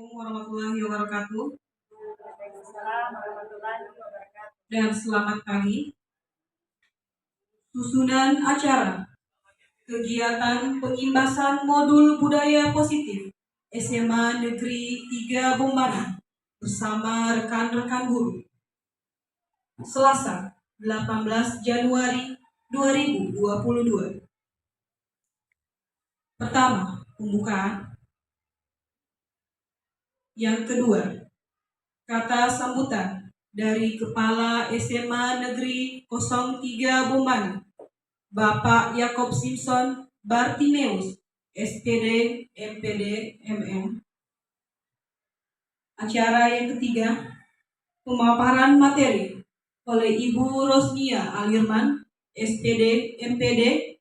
Assalamualaikum warahmatullahi wabarakatuh. Waalaikumsalam warahmatullahi wabarakatuh. Dan selamat pagi. Susunan acara kegiatan pengimbasan modul budaya positif SMA Negeri 3 Bombana bersama rekan-rekan guru. Selasa, 18 Januari 2022. Pertama, pembukaan. Yang kedua, kata sambutan dari Kepala SMA Negeri 03 Bombana, Bapak Yakob Simpson Bartimeus, SPD, MPD, MM. Acara yang ketiga, pemaparan materi oleh Ibu Rosnia Alirman, SPD, MPD,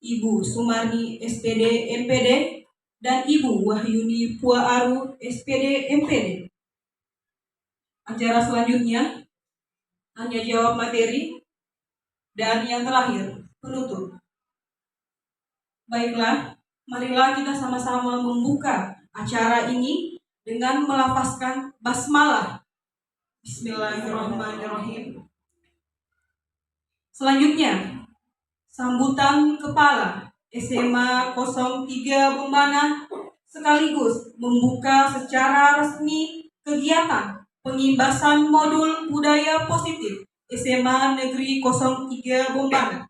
Ibu Sumarni, SPD, MPD, dan Ibu Wahyuni Puaaru, SPD, MPD. Acara selanjutnya hanya jawab materi, dan yang terakhir penutup. Baiklah, marilah kita sama-sama membuka acara ini dengan melafazkan basmalah. Bismillahirrahmanirrahim. Selanjutnya, sambutan Kepala SMA 03 Bombana sekaligus membuka secara resmi kegiatan pengimbasan modul budaya positif SMA Negeri 03 Bombana.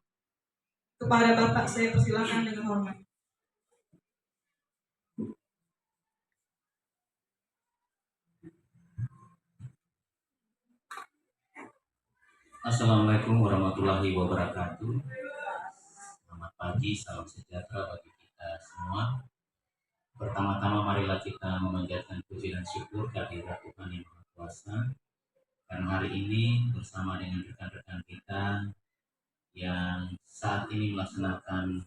Kepada Bapak saya persilakan dengan hormat. Assalamualaikum warahmatullahi wabarakatuh. Selamat pagi, salam sejahtera bagi kita semua. Pertama-tama marilah kita memanjatkan puji dan syukur kehadirat Tuhan Yang Maha Kuasa, karena hari ini bersama dengan rekan-rekan kita yang saat ini melaksanakan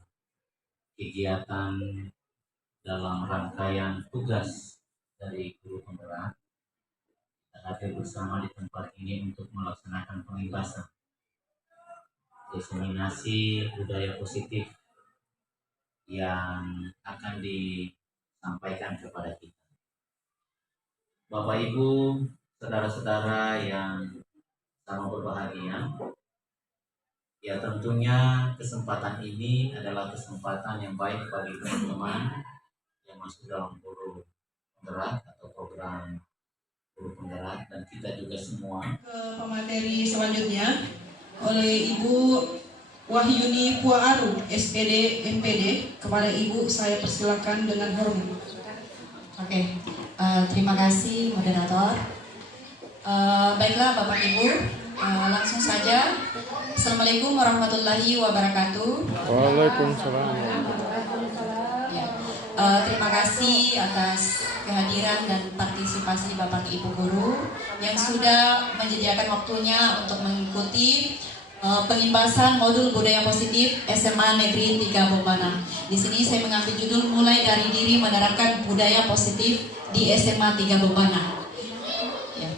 kegiatan dalam rangkaian tugas dari guru penggerak, hadir bersama di tempat ini untuk melaksanakan pengimbasan diseminasi budaya positif yang akan disampaikan kepada kita. Bapak Ibu, saudara-saudara yang sama berbahagia, ya tentunya kesempatan ini adalah kesempatan yang baik bagi teman-teman yang masuk dalam guru penggerak atau program guru penggerak, dan kita juga semua. Ke pemateri selanjutnya oleh Ibu Wahyuni Puaaru, SPD, MPD. Kepada Ibu saya persilakan dengan hormat. Oke, terima kasih moderator. Baiklah Bapak Ibu, langsung saja. Assalamualaikum warahmatullahi wabarakatuh. Waalaikumsalam. Ya, terima kasih atas kehadiran dan partisipasi Bapak Ibu guru yang sudah menyediakan waktunya untuk mengikuti pengimbasan modul budaya positif SMA Negeri 3 Bombana. Di sini saya mengambil judul mulai dari diri menerapkan budaya positif di SMA 3 Bombana. Ya.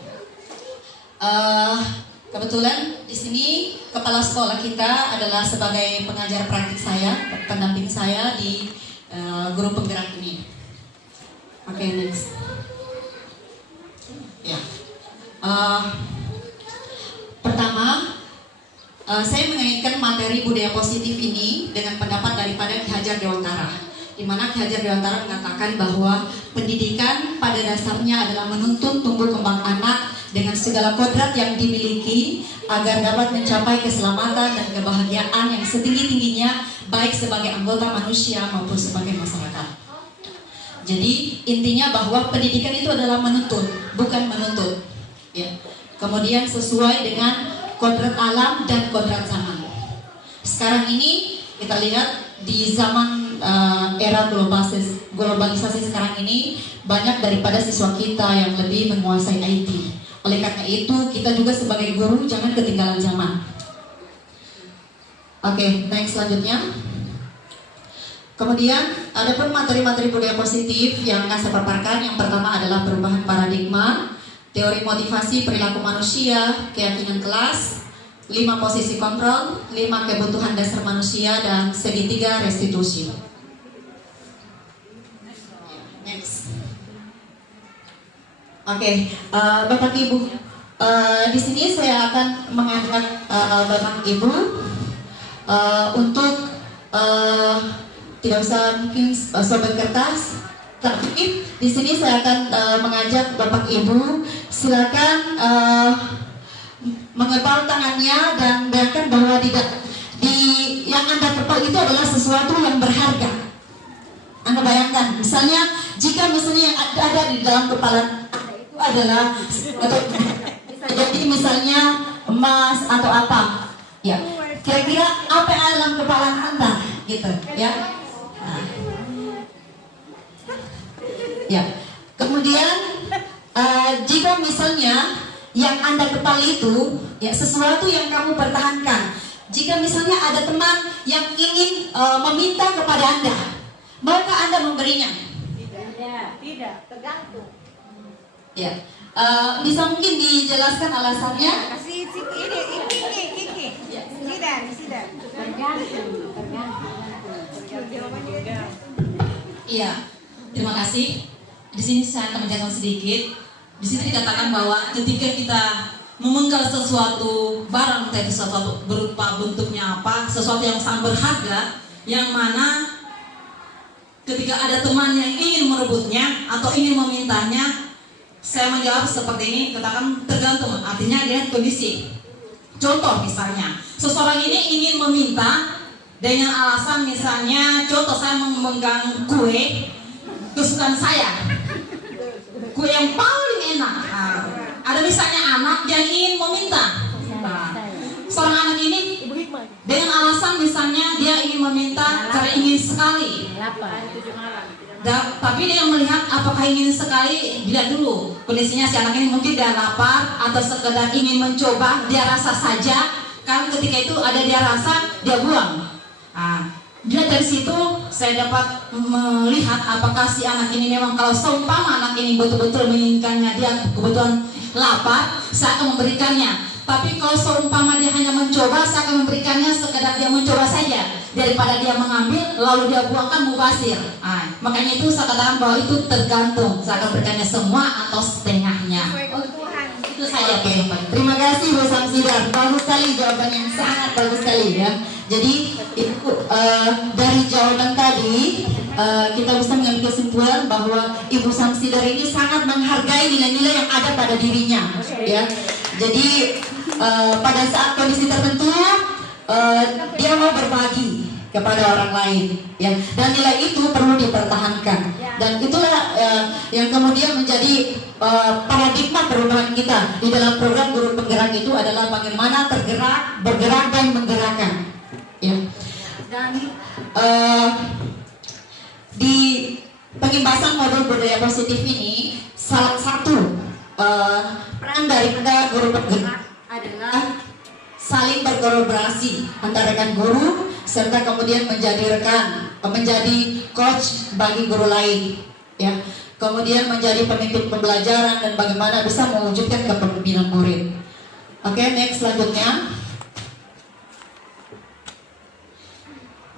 Kebetulan di sini kepala sekolah kita adalah sebagai pengajar praktik saya, pendamping saya di guru penggerak ini. Oke, next. Ya. Pertama, saya mengaitkan materi budaya positif ini dengan pendapat daripada Ki Hajar Dewantara, di mana Ki Hajar Dewantara mengatakan bahwa pendidikan pada dasarnya adalah menuntun tumbuh kembang anak dengan segala kodrat yang dimiliki agar dapat mencapai keselamatan dan kebahagiaan yang setinggi-tingginya, baik sebagai anggota manusia maupun sebagai masyarakat. Jadi intinya bahwa pendidikan itu adalah menuntun, bukan menuntut. Ya. Kemudian sesuai dengan kodrat alam dan kodrat zaman. Sekarang ini kita lihat di zaman era globalisasi sekarang ini, banyak daripada siswa kita yang lebih menguasai IT. Oleh karena itu kita juga sebagai guru jangan ketinggalan zaman. Oke, next selanjutnya. Kemudian ada pun materi-materi budaya positif yang akan saya paparkan. Yang pertama adalah perubahan paradigma, teori motivasi perilaku manusia, keyakinan kelas, 5 posisi kontrol, 5 kebutuhan dasar manusia, dan segitiga restitusi. Next. Oke, Bapak Ibu, di sini saya akan mengajak Bapak Ibu untuk tidak usah mungkin sobat kertas, tapi di sini saya akan mengajak Bapak Ibu silakan mengepal tangannya dan bayangkan bahwa di yang Anda kepal itu adalah sesuatu yang berharga. Anda bayangkan, misalnya jika misalnya yang ada di dalam kepala adalah atau bisa jadi misalnya emas atau apa, ya kira-kira apa yang ada dalam kepala Anda gitu ya. Nah. Ya kemudian jika misalnya yang Anda kepali itu ya sesuatu yang kamu pertahankan, jika misalnya ada teman yang ingin meminta kepada Anda, maka Anda memberinya? Tidak, tergantung. Ya, bisa mungkin dijelaskan alasannya? Kasih Kiki. Tidak. Tergantung. Iya, terima kasih. Di sini saya akan menjelaskan sedikit. Di sini dikatakan bahwa ketika kita memenggal sesuatu barang, entah itu sesuatu berupa bentuknya apa, sesuatu yang sangat berharga, yang mana ketika ada teman yang ingin merebutnya atau ingin memintanya, saya menjawab seperti ini, katakan tergantung, artinya dia kondisi. Contoh misalnya, seseorang ini ingin meminta dengan alasan misalnya, contoh saya memegang kue kesukaan saya, kue yang paling enak. Ada misalnya anak yang ingin meminta. Seorang anak ini dengan alasan misalnya dia ingin meminta karena ingin sekali. Tapi dia melihat apakah ingin sekali, dilihat dulu kondisinya si anak ini, mungkin dia lapar atau sekedar ingin mencoba, dia rasa saja. Kan ketika itu ada dia rasa, dia buang. Dilihat dari situ saya dapat melihat apakah si anak ini memang, kalau seumpama anak ini betul-betul menginginkannya, dia kebetulan lapar, saya akan memberikannya. Tapi kalau seumpama dia hanya mencoba, saya akan memberikannya sekedar dia mencoba saja, daripada dia mengambil lalu dia buangkan mubazir. Makanya itu saya katakan bahwa itu tergantung, saya akan berikannya semua atau setengahnya. Itu saya. Oke. Terima kasih Bu Samsidan, bagus sekali jawabannya, sangat bagus sekali ya. Jadi itu dari jawaban tadi kita bisa mengambil kesimpulan bahwa Ibu Samsidar ini sangat menghargai nilai-nilai yang ada pada dirinya ya. Jadi pada saat kondisi tertentu dia mau berbagi kepada orang lain ya, dan nilai itu perlu dipertahankan, dan itulah yang kemudian menjadi paradigma perubahan kita di dalam program Guru Penggerak itu adalah bagaimana tergerak, bergerak dan menggerakkan ya. Dan di pengimbasan modul budaya positif ini, salah satu peran daripada guru penggerak adalah saling berkolaborasi antara rekan guru serta kemudian menjadi rekan, menjadi coach bagi guru lain ya. Kemudian menjadi pemimpin pembelajaran dan bagaimana bisa mewujudkan kepemimpinan murid. Oke, next selanjutnya.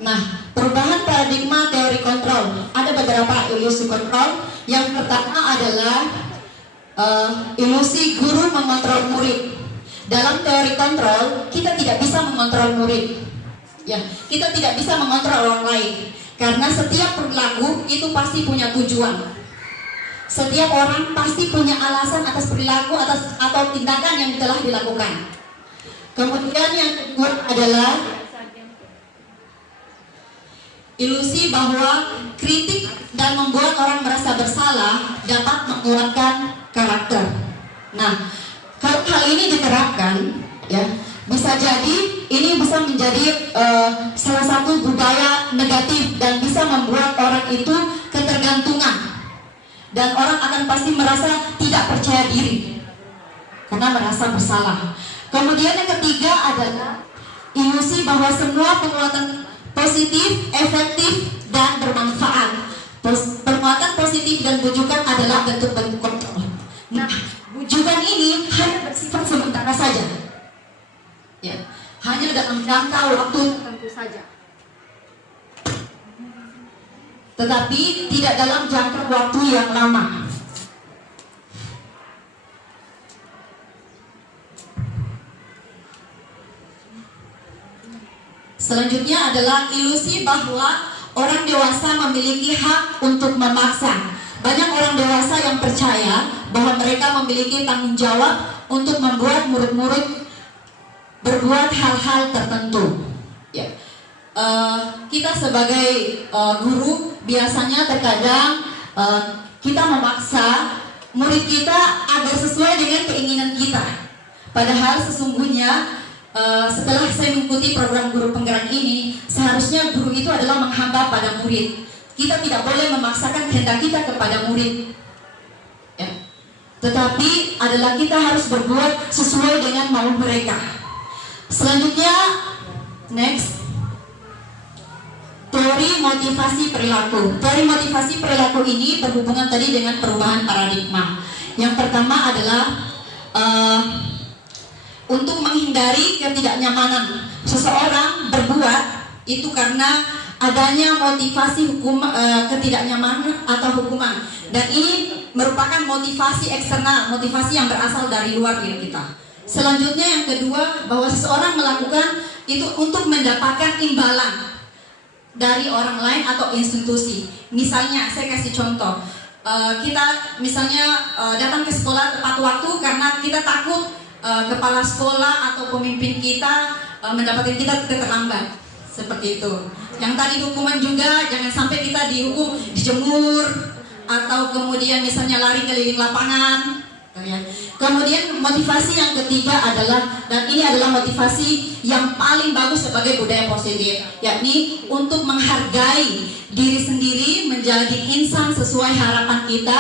Nah, perubahan paradigma teori kontrol. Ada beberapa ilusi kontrol. Yang pertama adalah ilusi guru mengontrol murid. Dalam teori kontrol, kita tidak bisa mengontrol murid. Ya, kita tidak bisa mengontrol orang lain. Karena setiap perilaku itu pasti punya tujuan. Setiap orang pasti punya alasan atas perilaku atau tindakan yang telah dilakukan. Kemudian yang kedua adalah ilusi bahwa kritik dan membuat orang merasa bersalah dapat menguatkan karakter. Nah, kalau hal ini diterapkan, ya bisa jadi ini bisa menjadi salah satu budaya negatif dan bisa membuat orang itu ketergantungan. Dan orang akan pasti merasa tidak percaya diri karena merasa bersalah. Kemudian yang ketiga adalah ilusi bahwa semua penguatan positif, efektif, dan bermanfaat. Penguatan positif dan bujukan adalah bentuk-bentuk kontrol. Nah, bujukan ini hanya bersifat sementara saja, ya, hanya dalam jangka waktu tertentu saja, tetapi tidak dalam jangka waktu yang lama. Selanjutnya adalah ilusi bahwa orang dewasa memiliki hak untuk memaksa. Banyak orang dewasa yang percaya bahwa mereka memiliki tanggung jawab untuk membuat murid-murid berbuat hal-hal tertentu. Ya. Kita sebagai guru biasanya terkadang kita memaksa murid kita agar sesuai dengan keinginan kita. Padahal sesungguhnya setelah saya mengikuti program guru penggerak ini, seharusnya guru itu adalah menghamba pada murid. Kita tidak boleh memaksakan kehendak kita kepada murid, ya. Tetapi adalah kita harus berbuat sesuai dengan mau mereka. Selanjutnya, next, teori motivasi perilaku. Teori motivasi perilaku ini berhubungan tadi dengan perubahan paradigma. Yang pertama adalah untuk menghindari ketidaknyamanan. Seseorang berbuat itu karena adanya motivasi ketidaknyamanan atau hukuman. Dan ini merupakan motivasi eksternal, motivasi yang berasal dari luar diri kita. Selanjutnya yang kedua, bahwa seseorang melakukan itu untuk mendapatkan imbalan dari orang lain atau institusi. Misalnya, saya kasih contoh, kita misalnya datang ke sekolah tepat waktu karena kita takut kepala sekolah atau pemimpin kita mendapatkan kita terlambat, seperti itu. Yang tadi hukuman juga, jangan sampai kita dihukum dijemur atau kemudian misalnya lari keliling lapangan. Kemudian motivasi yang ketiga adalah, dan ini adalah motivasi yang paling bagus sebagai budaya positif, yakni untuk menghargai diri sendiri, menjadi insan sesuai harapan kita.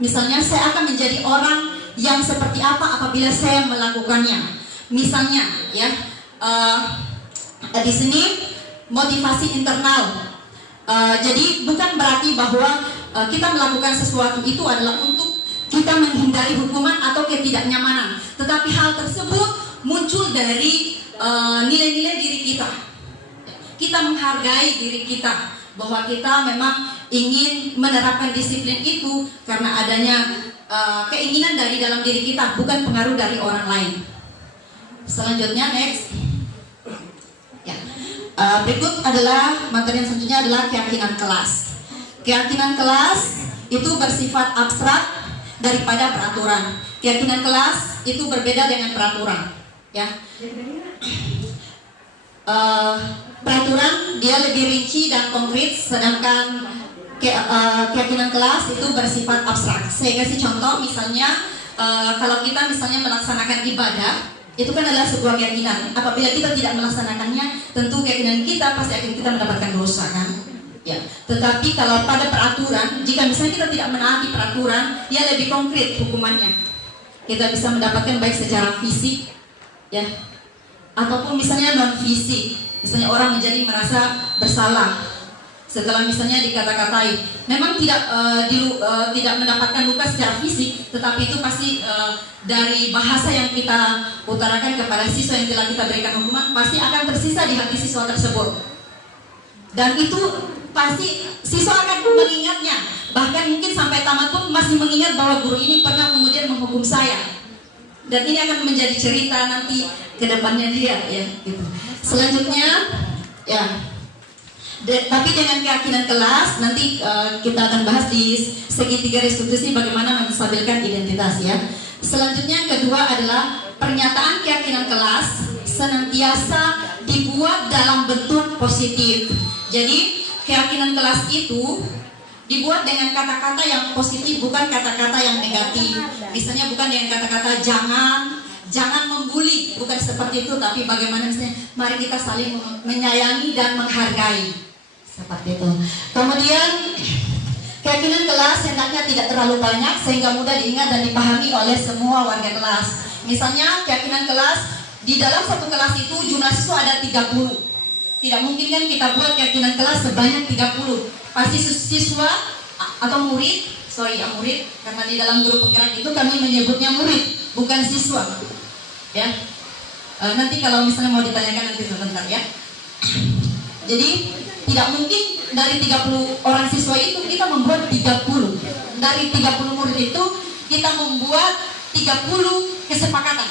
Misalnya, saya akan menjadi orang yang seperti apa apabila saya melakukannya. Misalnya, ya, di sini motivasi internal. Jadi bukan berarti bahwa kita melakukan sesuatu itu adalah untuk kita menghindari hukuman atau ketidaknyamanan, tetapi hal tersebut muncul dari nilai-nilai diri kita. Kita menghargai diri kita, bahwa kita memang ingin menerapkan disiplin itu karena adanya keinginan dari dalam diri kita, bukan pengaruh dari orang lain. Selanjutnya, next. Ya. Berikut adalah materi yang selanjutnya adalah keyakinan kelas. Keyakinan kelas itu bersifat abstrak daripada peraturan. Keyakinan kelas itu berbeda dengan peraturan, ya. Peraturan dia lebih rinci dan konkret, sedangkan keyakinan kelas itu bersifat abstrak. Saya kasih contoh, misalnya kalau kita misalnya melaksanakan ibadah, itu kan adalah sebuah keyakinan. Apabila kita tidak melaksanakannya, tentu keyakinan kita pasti akan kita mendapatkan dosa, kan? Ya. Tetapi kalau pada peraturan, jika misalnya kita tidak menaati peraturan, dia lebih konkret hukumannya. Kita bisa mendapatkan baik secara fisik, ya, ataupun misalnya non fisik. Misalnya orang menjadi merasa bersalah setelah misalnya dikata-katai. Memang tidak mendapatkan luka secara fisik, tetapi itu pasti dari bahasa yang kita utarakan kepada siswa yang telah kita berikan hukuman, pasti akan tersisa di hati siswa tersebut. Dan itu pasti siswa akan mengingatnya. Bahkan mungkin sampai tamat pun masih mengingat bahwa guru ini pernah kemudian menghukum saya. Dan ini akan menjadi cerita nanti ke depannya dia, ya, gitu. Selanjutnya, ya. Tapi dengan keyakinan kelas nanti kita akan bahas di segitiga restitusi bagaimana menstabilkan identitas, ya. Selanjutnya yang kedua adalah pernyataan keyakinan kelas senantiasa dibuat dalam bentuk positif. Jadi keyakinan kelas itu dibuat dengan kata-kata yang positif, bukan kata-kata yang negatif. Misalnya bukan dengan kata-kata jangan membuli, bukan seperti itu, tapi bagaimana misalnya mari kita saling menyayangi dan menghargai, seperti itu. Kemudian keyakinan kelas hendaknya tidak terlalu banyak sehingga mudah diingat dan dipahami oleh semua warga kelas. Misalnya keyakinan kelas, di dalam satu kelas itu jumlah siswa ada 30. Tidak mungkin kan kita buat keyakinan kelas sebanyak 30. Pasti siswa atau murid, karena di dalam guru penggerak itu kami menyebutnya murid, bukan siswa, ya. Nanti kalau misalnya mau ditanyakan nanti sebentar, ya. Jadi tidak mungkin dari 30 orang siswa itu kita membuat 30. Dari 30 murid itu kita membuat 30 kesepakatan.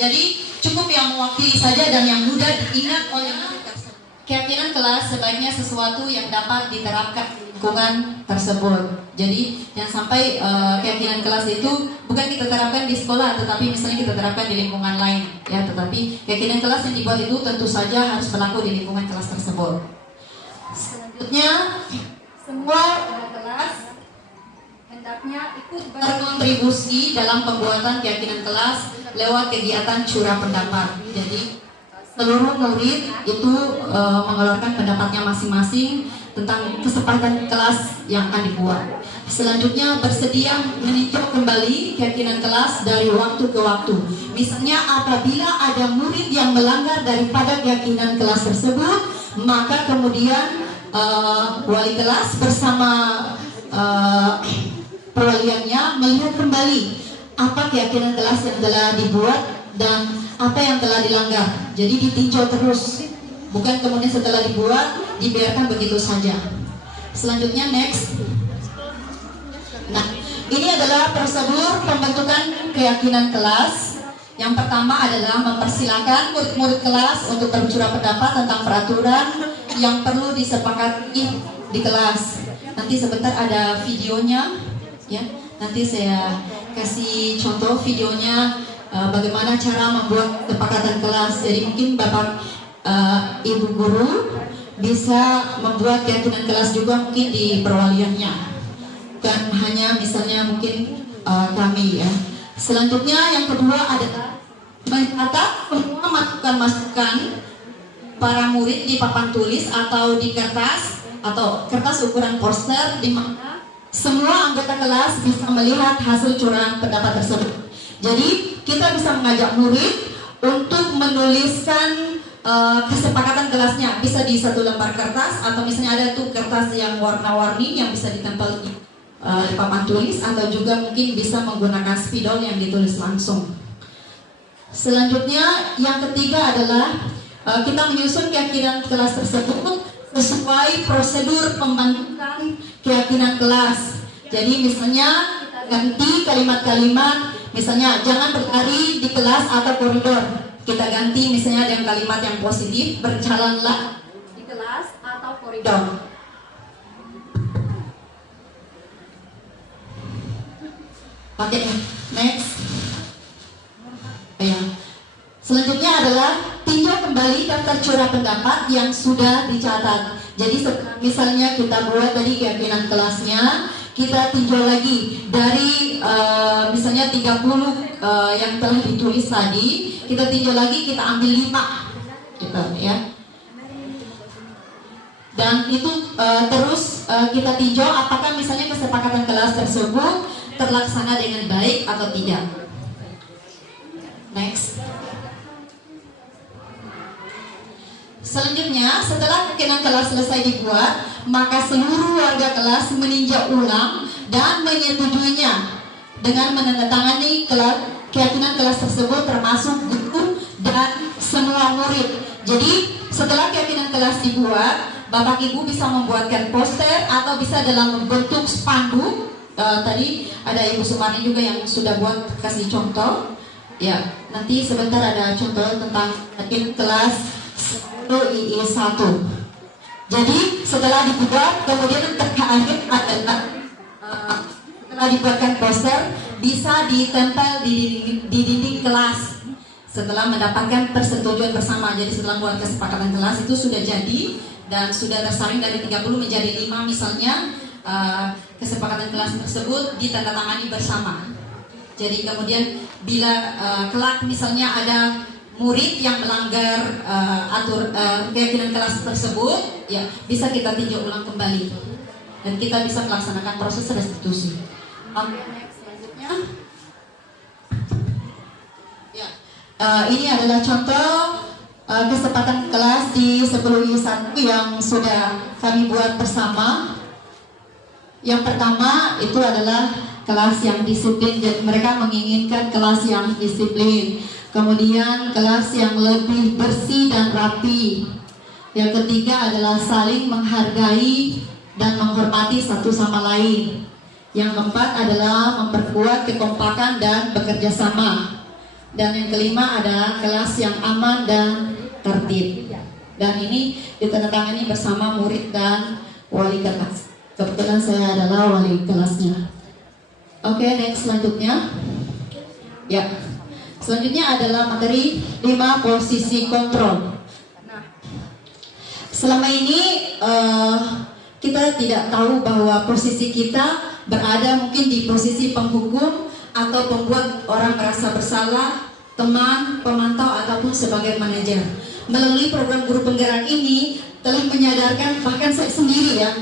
Jadi cukup yang mewakili saja dan yang mudah diingat oleh murid tersebut. Keyakinan kelas sebaiknya sesuatu yang dapat diterapkan di lingkungan tersebut. Jadi jangan sampai keyakinan kelas itu bukan kita terapkan di sekolah, tetapi misalnya kita terapkan di lingkungan lain, ya. Tetapi keyakinan kelas yang dibuat itu tentu saja harus berlaku di lingkungan kelas tersebut. Selanjutnya, semua kelas hendaknya ikut berkontribusi dalam pembuatan keyakinan kelas lewat kegiatan curah pendapat. Jadi seluruh murid itu mengeluarkan pendapatnya masing-masing tentang kesepakatan kelas yang akan dibuat. Selanjutnya, bersedia meninjau kembali keyakinan kelas dari waktu ke waktu. Misalnya apabila ada murid yang melanggar daripada keyakinan kelas tersebut, maka kemudian wali kelas bersama perwaliannya melihat kembali apa keyakinan kelas yang telah dibuat dan apa yang telah dilanggar. Jadi ditinjau terus, bukan kemudian setelah dibuat dibiarkan begitu saja. Selanjutnya, next. Nah, ini adalah prosedur pembentukan keyakinan kelas. Yang pertama adalah mempersilakan murid-murid kelas untuk bercurah pendapat tentang peraturan yang perlu disepakati di kelas. Nanti sebentar ada videonya, ya. Nanti saya kasih contoh videonya bagaimana cara membuat kesepakatan kelas. Jadi mungkin Bapak Ibu guru bisa membuat keyakinan kelas juga mungkin di perwaliannya, bukan hanya misalnya mungkin kami, ya. Selanjutnya yang kedua adalah mencatat semua masukan-masukan para murid di papan tulis atau di kertas atau kertas ukuran poster, di mana semua anggota kelas bisa melihat hasil curahan pendapat tersebut. Jadi kita bisa mengajak murid untuk menuliskan kesepakatan kelasnya, bisa di satu lembar kertas atau misalnya ada tuh kertas yang warna-warni yang bisa ditempel di papan tulis, atau juga mungkin bisa menggunakan spidol yang ditulis langsung. Selanjutnya yang ketiga adalah kita menyusun keyakinan kelas tersebut sesuai prosedur pembentukan keyakinan kelas. Jadi misalnya kita ganti kalimat-kalimat, misalnya jangan berlari di kelas atau koridor. Kita ganti misalnya dengan kalimat yang positif, berjalanlah di kelas atau koridor. Oke, next. Ya. Selanjutnya adalah tinjau kembali daftar curah pendapat yang sudah dicatat. Jadi misalnya kita buat tadi keyakinan kelasnya, kita tinjau lagi dari misalnya 30 yang telah ditulis tadi, kita tinjau lagi, kita ambil 5 gitu, ya. Dan itu terus kita tinjau apakah misalnya kesepakatan kelas tersebut terlaksana dengan baik atau tidak. Next. Selanjutnya, setelah keyakinan kelas selesai dibuat, maka seluruh warga kelas meninjau ulang dan menyetujuinya dengan menandatangani keyakinan kelas tersebut, termasuk guru dan semua murid. Jadi setelah keyakinan kelas dibuat, Bapak Ibu bisa membuatkan poster atau bisa dalam bentuk spanduk. Tadi ada Ibu Sumarni juga yang sudah buat, kasih contoh. Ya, nanti sebentar ada contoh tentang keyakinan kelas II1. Jadi setelah dibuat, kemudian terakhir adalah setelah dibuatkan poster bisa ditempel di dinding kelas setelah mendapatkan persetujuan bersama. Jadi setelah buat kesepakatan kelas itu sudah jadi dan sudah tersaring dari 30 menjadi 5 misalnya, kesepakatan kelas tersebut ditandatangani bersama. Jadi kemudian bila kelak misalnya ada murid yang melanggar keyakinan kelas tersebut, ya bisa kita tinjau ulang kembali dan kita bisa melaksanakan proses restitusi. Selanjutnya, ya, ini adalah contoh kesepakatan kelas di 10I1 yang sudah kami buat bersama. Yang pertama itu adalah kelas yang disiplin, jadi mereka menginginkan kelas yang disiplin. Kemudian kelas yang lebih bersih dan rapi. Yang ketiga adalah saling menghargai dan menghormati satu sama lain. Yang keempat adalah memperkuat kekompakan dan bekerja sama. Dan yang kelima adalah kelas yang aman dan tertib. Dan ini ditandatangani bersama murid dan wali kelas. Kebetulan saya adalah wali kelasnya. Oke, next selanjutnya. Ya. Selanjutnya adalah materi 5 posisi kontrol. Selama ini kita tidak tahu bahwa posisi kita berada mungkin di posisi penghukum atau pembuat orang merasa bersalah, teman, pemantau ataupun sebagai manajer. Melalui program guru penggerak ini telah menyadarkan bahkan saya sendiri ya,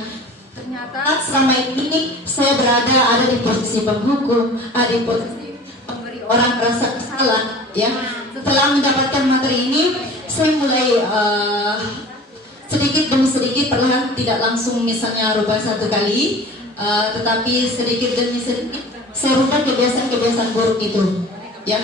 ternyata selama ini saya ada di posisi penghukum, ada di posisi pemberi orang merasa bersalah ya. Setelah mendapatkan materi ini saya mulai sedikit demi sedikit, perlahan, tidak langsung misalnya rubah satu kali, tetapi sedikit demi sedikit saya rubah kebiasaan-kebiasaan buruk itu ya.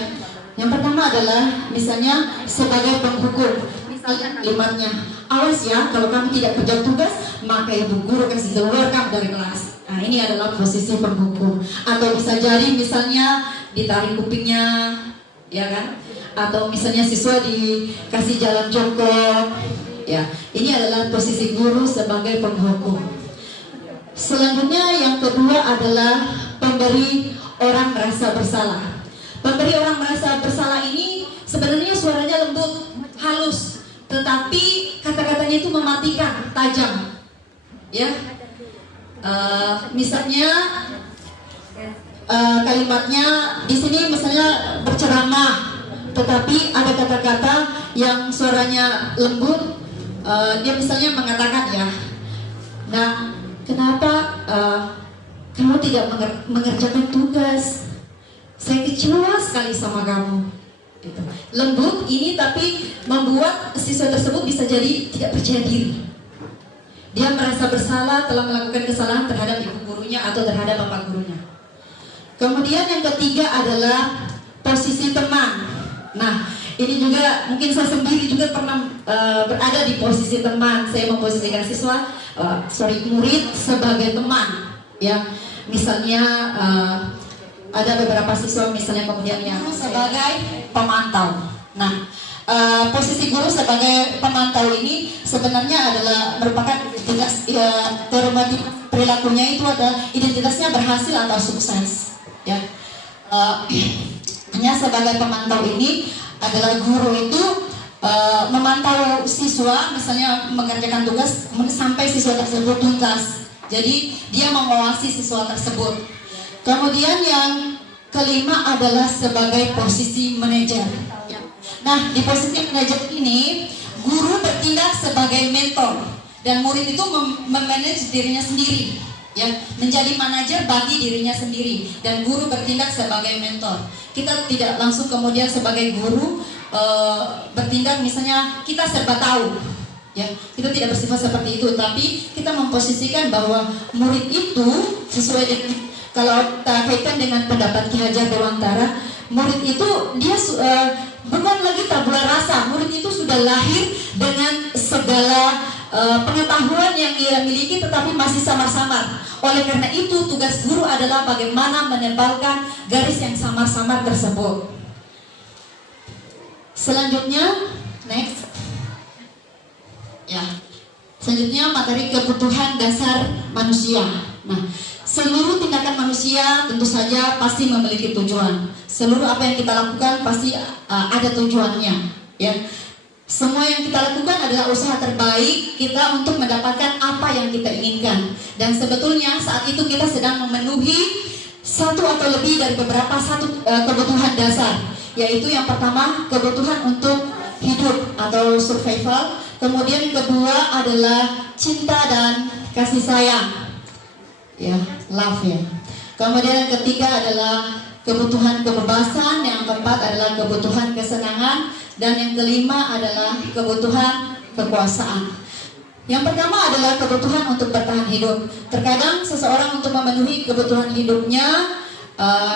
Yang pertama adalah misalnya sebagai penghukum, misalnya kalimatnya, awas ya kalau kamu tidak kerja tugas maka ibu guru kasih keluar kamu dari kelas. Nah ini adalah posisi penghukum. Atau bisa jadi misalnya ditarik kupingnya, ya kan? Atau misalnya siswa dikasih jalan jongkok. Ya, ini adalah posisi guru sebagai penghukum. Selanjutnya yang kedua adalah pemberi orang merasa bersalah. Pemberi orang merasa bersalah ini sebenarnya suaranya lembut, halus, tetapi kata-katanya itu mematikan, tajam. Ya, misalnya kalimatnya di sini misalnya berceramah, tetapi ada kata-kata yang suaranya lembut. Dia misalnya mengatakan ya, nah kenapa kamu tidak mengerjakan tugas? Saya kecewa sekali sama kamu. Gitu. Lembut ini tapi membuat siswa tersebut bisa jadi tidak percaya diri. Dia merasa bersalah telah melakukan kesalahan terhadap ibu gurunya atau terhadap bapak gurunya. Kemudian yang ketiga adalah posisi teman. Nah, ini juga mungkin saya sendiri juga pernah berada di posisi teman. Saya memposisikan murid sebagai teman. Ya, misalnya ada beberapa siswa misalnya kemudian yang sebagai pemantau. Nah, posisi guru sebagai pemantau ini sebenarnya adalah merupakan identitas perilakunya itu adalah identitasnya berhasil atau sukses. Ya, hanya sebagai pemantau ini adalah guru itu memantau siswa, misalnya mengerjakan tugas sampai siswa tersebut tuntas. Jadi dia mengawasi siswa tersebut. Kemudian yang kelima adalah sebagai posisi manajer. Nah, di posisi manajer ini guru bertindak sebagai mentor dan murid itu memanage dirinya sendiri, ya, menjadi manajer bagi dirinya sendiri dan guru bertindak sebagai mentor. Kita tidak langsung kemudian sebagai guru bertindak misalnya kita serba tahu, ya, kita tidak bersifat seperti itu, tapi kita memposisikan bahwa murid itu sesuai dengan, kalau kita kaitkan dengan pendapat Ki Hajar Dewantara, murid itu dia bukan lagi tabula rasa. Murid itu sudah lahir dengan segala pengetahuan yang ia miliki, tetapi masih samar-samar. Oleh karena itu tugas guru adalah bagaimana menebalkan garis yang samar-samar tersebut. Selanjutnya, next. Ya, selanjutnya materi kebutuhan dasar manusia. Nah, seluruh tindakan manusia tentu saja pasti memiliki tujuan. Seluruh apa yang kita lakukan pasti ada tujuannya, ya. Semua yang kita lakukan adalah usaha terbaik kita untuk mendapatkan apa yang kita inginkan. Dan sebetulnya saat itu kita sedang memenuhi satu atau lebih dari beberapa kebutuhan dasar, yaitu yang pertama kebutuhan untuk hidup atau survival. Kemudian yang kedua adalah cinta dan kasih sayang, ya, love ya. Kemudian yang ketiga adalah kebutuhan kebebasan, yang keempat adalah kebutuhan kesenangan, dan yang kelima adalah kebutuhan kekuasaan. Yang pertama adalah kebutuhan untuk bertahan hidup. Terkadang seseorang untuk memenuhi kebutuhan hidupnya,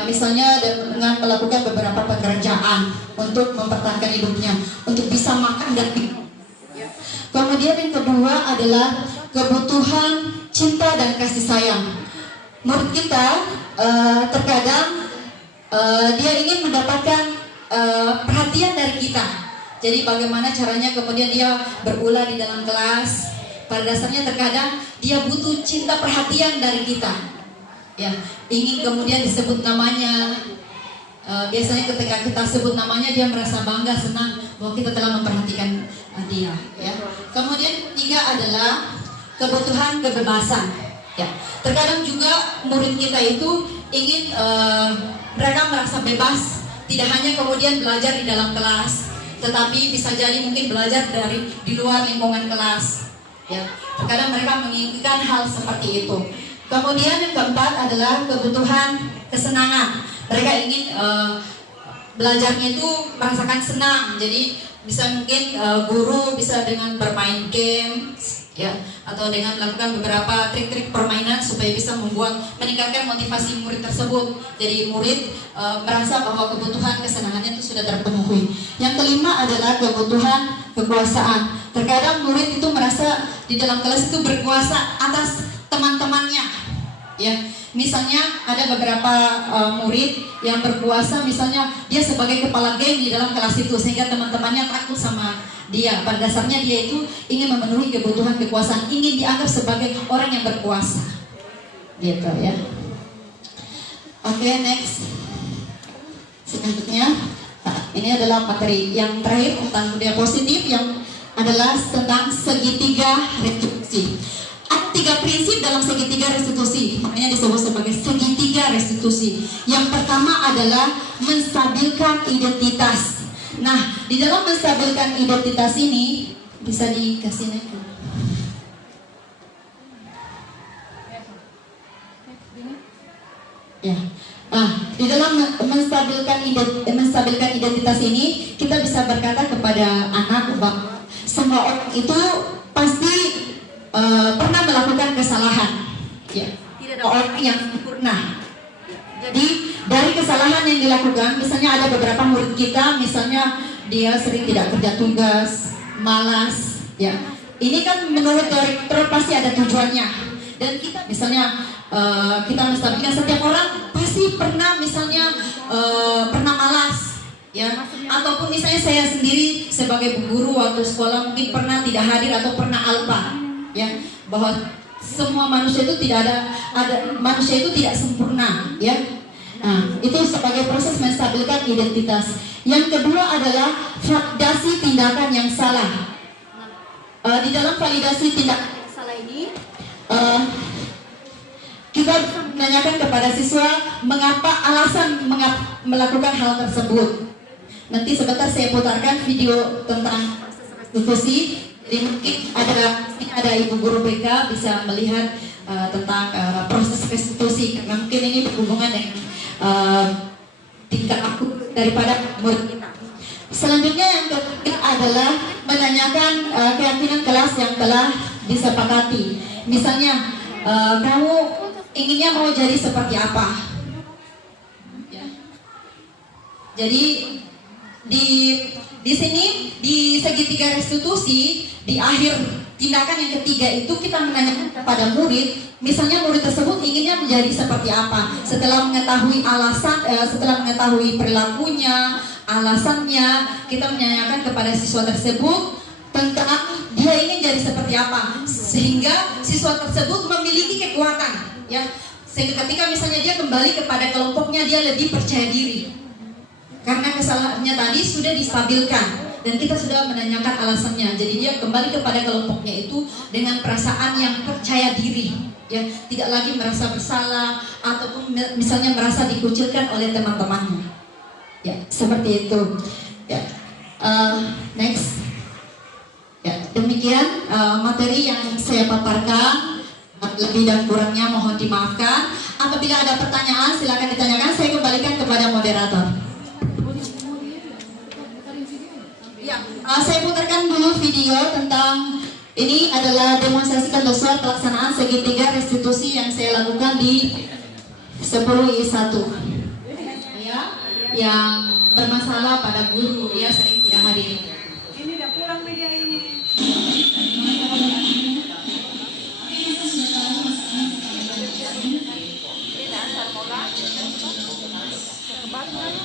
misalnya dengan melakukan beberapa pekerjaan untuk mempertahankan hidupnya, untuk bisa makan dan minum. Kemudian yang kedua adalah kebutuhan cinta dan kasih sayang. Menurut kita terkadang dia ingin mendapatkan perhatian dari kita. Jadi bagaimana caranya kemudian dia berulah di dalam kelas. Pada dasarnya terkadang dia butuh cinta perhatian dari kita. Ya, ingin kemudian disebut namanya. Biasanya ketika kita sebut namanya dia merasa bangga, senang bahwa kita telah memperhatikan dia. Ya. Kemudian 3 adalah kebutuhan kebebasan. Ya. Terkadang juga murid kita itu ingin mereka merasa bebas, tidak hanya kemudian belajar di dalam kelas, tetapi bisa jadi mungkin belajar di luar lingkungan kelas. Ya. Terkadang mereka menginginkan hal seperti itu. Kemudian yang keempat adalah kebutuhan kesenangan. Mereka ingin belajarnya itu merasakan senang. Jadi bisa mungkin guru bisa dengan bermain game, ya, atau dengan melakukan beberapa trik-trik permainan supaya bisa meningkatkan motivasi murid tersebut. Jadi murid merasa bahwa kebutuhan kesenangannya itu sudah terpenuhi. Yang kelima adalah kebutuhan kekuasaan. Terkadang murid itu merasa di dalam kelas itu berkuasa atas teman-temannya, ya. Misalnya ada beberapa murid yang berkuasa, misalnya dia sebagai kepala geng di dalam kelas itu, sehingga teman-temannya takut sama dia. Pada dasarnya dia itu ingin memenuhi kebutuhan kekuasaan, ingin dianggap sebagai orang yang berkuasa, gitu ya. Oke, next. Selanjutnya, ini adalah materi yang terakhir tentang budaya positif, yang adalah tentang segitiga restitusi. Ada 3 prinsip dalam segitiga restitusi, makanya disebut sebagai segitiga restitusi. Yang pertama adalah menstabilkan identitas. Nah, di dalam menstabilkan identitas ini bisa dikasih naik. Ya. Nah, di dalam menstabilkan identitas ini kita bisa berkata kepada anak bahwa semua orang itu pasti pernah melakukan kesalahan, ya. Tidak ada orang yang sempurna. Jadi dari kesalahan yang dilakukan, misalnya ada beberapa murid kita, misalnya dia sering tidak kerja tugas, malas, ya. Ini kan menurut direktur pasti ada tujuannya. Dan kita misalnya kita menstabilkan setiap orang pasti pernah misalnya pernah malas, ya. Ataupun misalnya saya sendiri sebagai guru waktu sekolah mungkin pernah tidak hadir atau pernah alpa. Ya, bahwa semua manusia itu tidak ada manusia itu tidak sempurna, ya. Nah, itu sebagai proses menstabilkan identitas. Yang kedua adalah validasi tindakan yang salah. Di dalam validasi tindakan yang salah ini, kita menanyakan kepada siswa alasan mengapa melakukan hal tersebut. Nanti sebentar saya putarkan video tentang restitusi. Jadi mungkin ada ibu guru BK bisa melihat tentang proses restitusi, karena mungkin ini berhubungan dengan tingkat aku daripada murid kita. Selanjutnya yang ketiga adalah menanyakan keyakinan kelas yang telah disepakati. Misalnya kamu inginnya mau jadi seperti apa? Ya. Jadi di sini di segitiga restitusi, di akhir tindakan yang ketiga itu kita menanyakan kepada murid, misalnya murid tersebut inginnya menjadi seperti apa. Setelah mengetahui alasan, setelah mengetahui perilakunya, alasannya, kita menanyakan kepada siswa tersebut tentang dia ingin jadi seperti apa, sehingga siswa tersebut memiliki kekuatan, ya. Sehingga ketika misalnya dia kembali kepada kelompoknya, dia lebih percaya diri. Karena kesalahannya tadi sudah distabilkan dan kita sudah menanyakan alasannya. Jadi dia kembali kepada kelompoknya itu dengan perasaan yang percaya diri, ya, tidak lagi merasa bersalah ataupun misalnya merasa dikucilkan oleh teman-temannya. Ya, seperti itu. Ya. Next. Ya, demikian materi yang saya paparkan. Lebih dan kurangnya mohon dimaafkan. Apabila ada pertanyaan silakan ditanyakan. Saya kembalikan kepada moderator. Ya, saya putarkan dulu video tentang ini adalah demonstrasi kelusuan pelaksanaan segitiga restitusi yang saya lakukan di 10I1. Ya, yang bermasalah pada guru, dia sering tidak hadir. Ini udah pulang media ini. Ini asal mola. Kembali.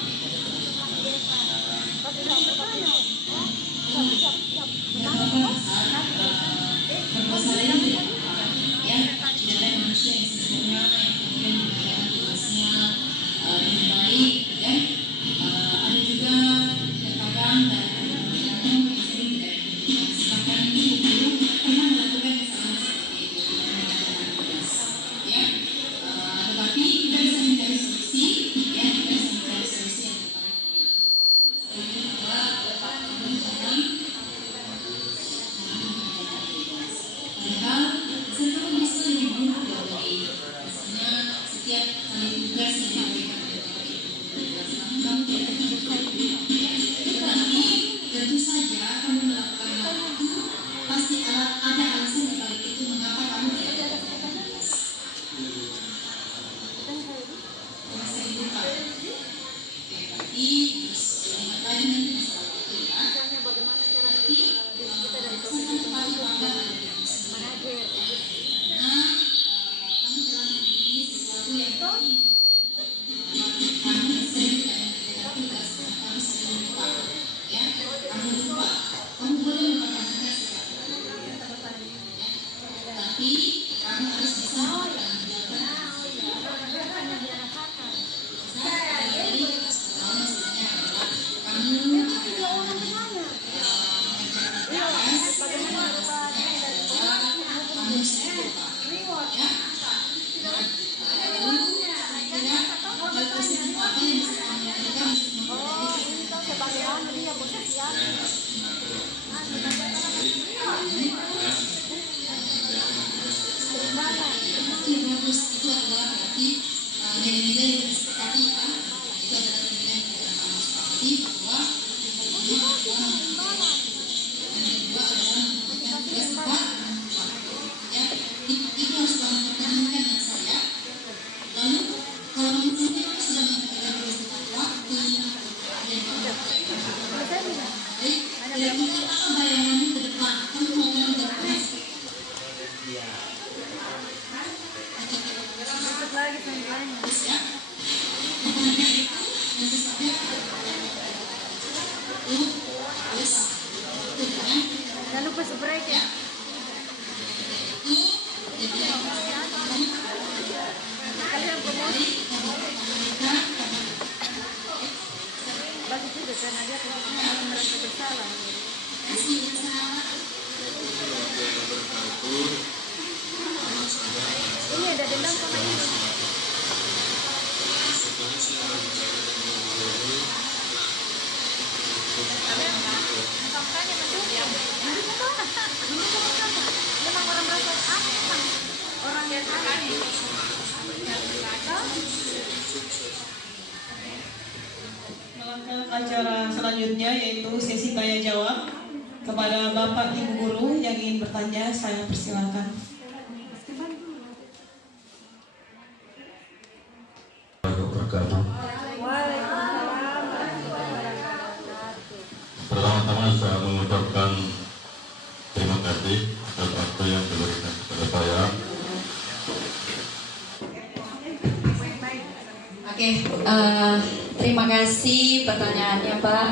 Jangan lupa subscribe ya. Kalian promosi. Bagus juga karena dia merasa bersalah. Ini ada dendam sama ini. Memang orang merasa orang yang aneh. Melangkah ke acara selanjutnya yaitu sesi tanya jawab. Kepada Bapak Ibu Guru yang ingin bertanya, saya persilakan. Pertama-tama saya mengucapkan terima kasih atas waktu yang diberikan kepada saya. Oke, terima kasih pertanyaannya Pak